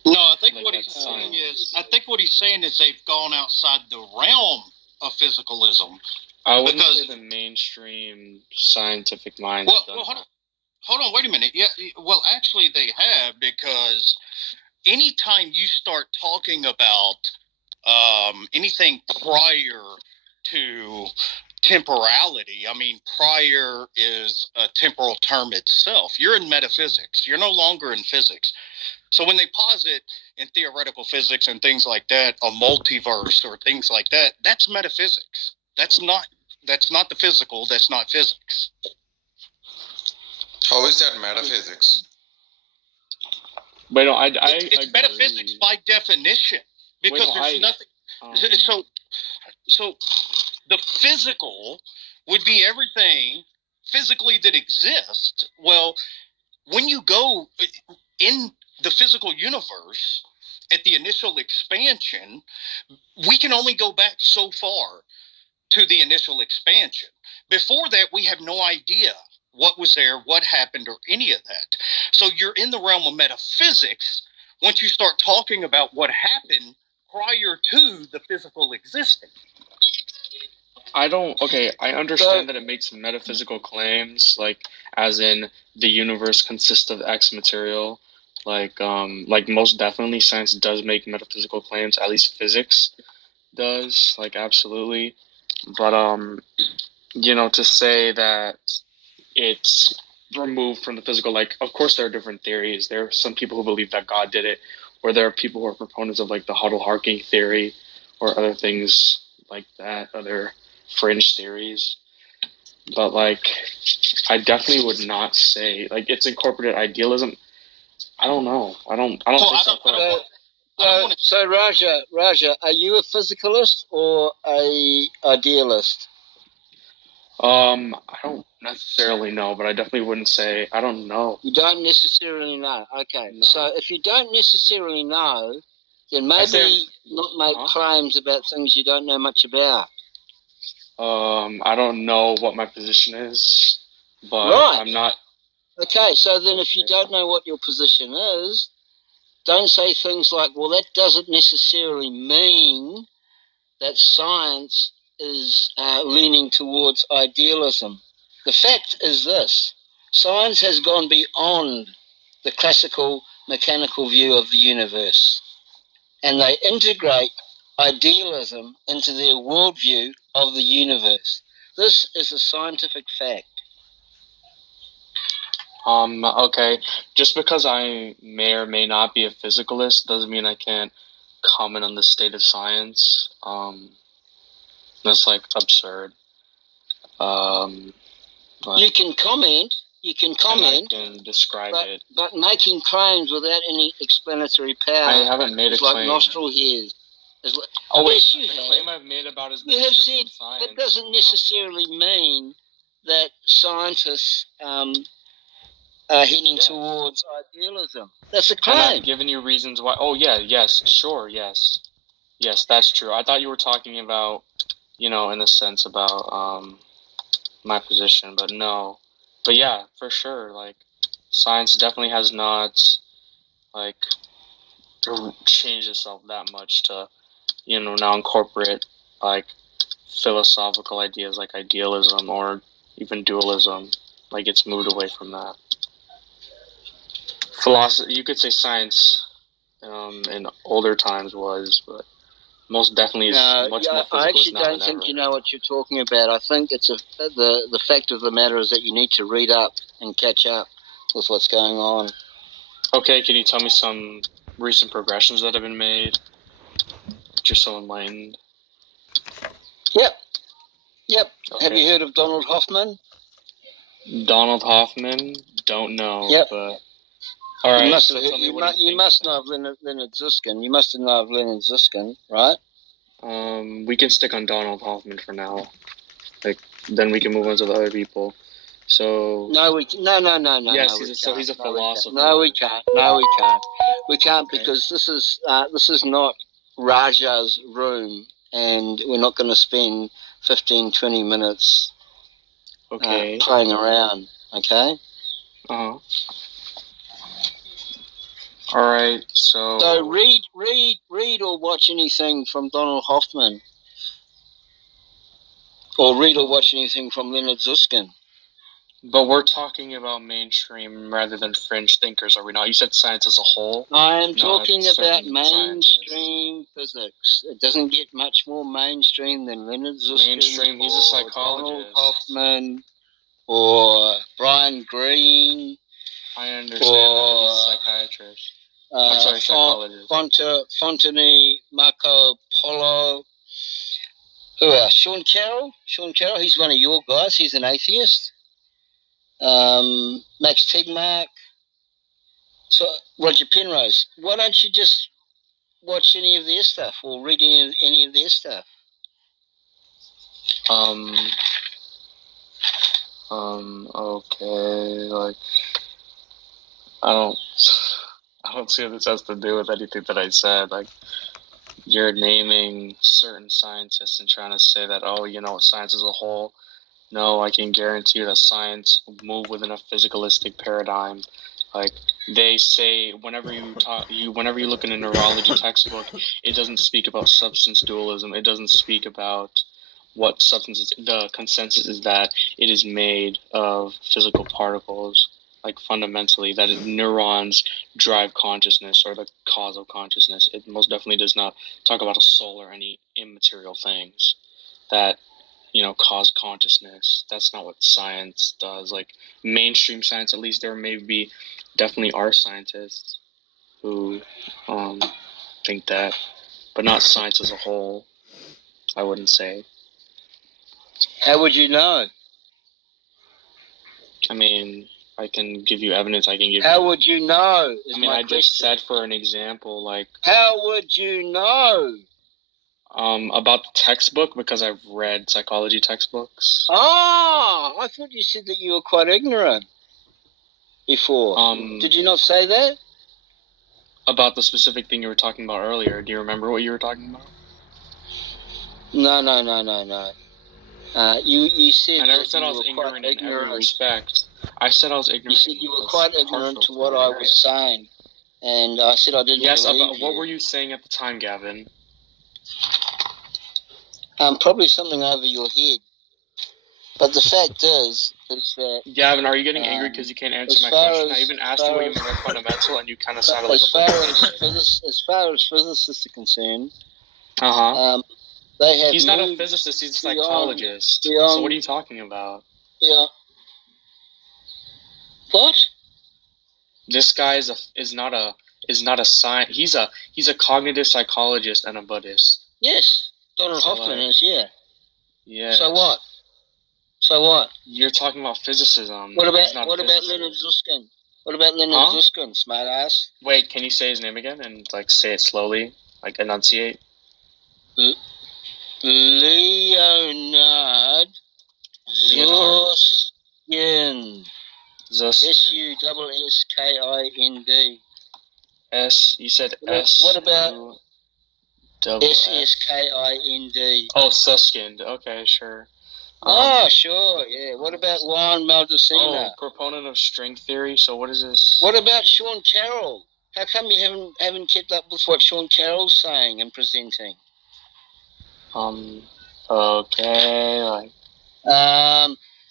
No, I think what he's saying is they've gone outside the realm of physicalism. I wouldn't say the mainstream scientific mind. Well, hold on, wait a minute. Yeah, well, actually, they have, because anytime you start talking about anything prior to temporality, I mean, prior is a temporal term itself. You're in metaphysics. You're no longer in physics. So when they posit in theoretical physics and things like that, a multiverse or things like that, that's metaphysics. That's not the physical. That's not physics. How is that metaphysics? But no, it's metaphysics by definition, because there's nothing. So the physical would be everything physically that exists. Well, when you go in the physical universe at the initial expansion, we can only go back so far to the initial expansion. Before that, we have no idea what was there, what happened, or any of that. So you're in the realm of metaphysics once you start talking about what happened prior to the physical existing. I understand that it makes metaphysical claims, like as in the universe consists of X material. Like most definitely science does make metaphysical claims, at least physics does, like absolutely. But to say that it's removed from the physical, like of course there are different theories. There are some people who believe that God did it, or there are people who are proponents of like the huddle harking theory or other things like that, other fringe theories. But like I definitely would not say like it's incorporated idealism. I don't know. I don't think so. So Raja, are you a physicalist or a idealist? I don't necessarily know, but I definitely wouldn't say I don't know. You don't necessarily know. Okay. No. So if you don't necessarily know, then maybe not make claims about things you don't know much about. I don't know what my position is, but right. I'm not. Okay, so then if you don't know what your position is, don't say things like, well, that doesn't necessarily mean that science is leaning towards idealism. The fact is this: science has gone beyond the classical mechanical view of the universe, and they integrate idealism into their worldview of the universe. This is a scientific fact. Okay. Just because I may or may not be a physicalist doesn't mean I can't comment on the state of science. That's like absurd. You can comment. You can comment. And I can describe it. But making claims without any explanatory power. I haven't made a claim. Like nostril hairs. Yes, you have. The claim I've made about is the you have said science. That doesn't necessarily mean that scientists are heading towards idealism. That's a claim. And I've given you reasons why. Oh yeah, yes, sure, yes, that's true. I thought you were talking about, in a sense about my position, but no. But yeah, for sure, like science definitely has not like changed itself that much to, now incorporate like philosophical ideas like idealism or even dualism. Like it's moved away from that. Philosophy, you could say science in older times was, but most definitely is much more physical. I actually don't think you know what you're talking about. I think it's the fact of the matter is that you need to read up and catch up with what's going on. Okay, can you tell me some recent progressions that have been made? You're so enlightened. Yep. Okay. Have you heard of Donald Hoffman? Donald Hoffman? Don't know. Yep. But all right. You must know of Leonard Zuskin. You must know of Leonard Zuskin, right? We can stick on Donald Hoffman for now. Like then we can move on to the other people. So no. yes, he's a philosopher. No, we can't. We can't because this is not Raja's room, and we're not going to spend 15, 20 minutes playing around. Okay. All right. So read or watch anything from Donald Hoffman, or read or watch anything from Leonard Zuskin. But we're talking about mainstream rather than fringe thinkers, are we not? You said science as a whole. I am talking about mainstream physics. It doesn't get much more mainstream than Leonard Zuskin. Mainstream, he's a psychologist. Donald Hoffman or Brian Greene. I understand that he's a psychiatrist. I'm sorry, psychologist. Fontani, Marco Polo. Who else? Sean Carroll, he's one of your guys. He's an atheist. Max Tegmark. So Roger Penrose. Why don't you just watch any of their stuff or read any of their stuff? Okay, like I don't see what this has to do with anything that I said. Like, you're naming certain scientists and trying to say that, oh, science as a whole. No, I can guarantee you that science move within a physicalistic paradigm. Like they say, whenever you look in a neurology textbook, it doesn't speak about substance dualism. It doesn't speak about what substances. The consensus is that it is made of physical particles. Like fundamentally, that neurons drive consciousness or the cause of consciousness. It most definitely does not talk about a soul or any immaterial things that cause consciousness. That's not what science does. Like mainstream science, at least there definitely are scientists who think that, but not science as a whole. I wouldn't say. How would you know? I mean, I can give you evidence. How would you know? I just said for an example, like. How would you know? About the textbook, because I've read psychology textbooks. Oh, I thought you said that you were quite ignorant before. Did you not say that? About the specific thing you were talking about earlier. Do you remember what you were talking about? No. You said I never said I was ignorant in every respect. I said I was ignorant. You said you were quite ignorant to what I was saying, and I said I didn't believe you. What were you saying at the time, Gavin? Probably something over your head. But the fact is that... Gavin, are you getting angry because you can't answer my question? I even asked you what you meant by fundamental, and you kind of sounded like as far as physicists are concerned... they have he's not a physicist, he's a psychologist. So what are you talking about? Yeah. What? This guy is not a science. He's a cognitive psychologist and a Buddhist. Yes. Donald Hoffman is, yeah. Yeah. So what? You're talking about physicism. What about Leonard Zuskin? What about Leonard Zuskin, smartass? Wait, can you say his name again and say it slowly, enunciate? Leonard Zuskin. Susskind. You said S. What about Sskind? Oh, Susskind. Okay, sure. Sure, yeah. What about Juan Maldacena? Oh, proponent of string theory. So what is this? What about Sean Carroll? How come you haven't kept up with what Sean Carroll's saying and presenting? Okay.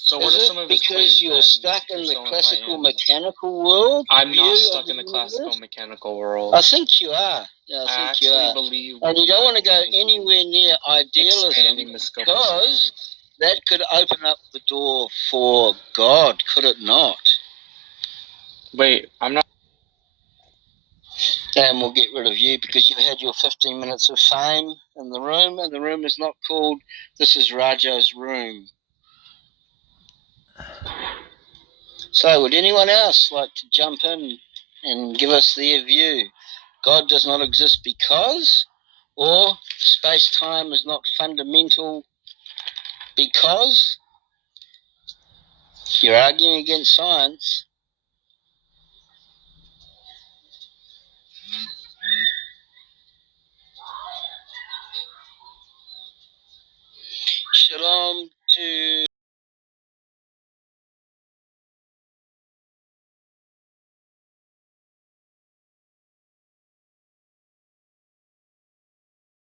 So what is it because you're stuck in the classical mechanical world? I'm not stuck in the classical mechanical world. I think you are. Yeah, I think you are. And you don't want to go anywhere near idealism because that could open up the door for God, could it not? Wait, I'm not. And we'll get rid of you because you've had your 15 minutes of fame in the room, and the room is not called This is Raja's Room. So, would anyone else like to jump in and give us their view? God does not exist because, or space-time is not fundamental because? You're arguing against science. Shalom,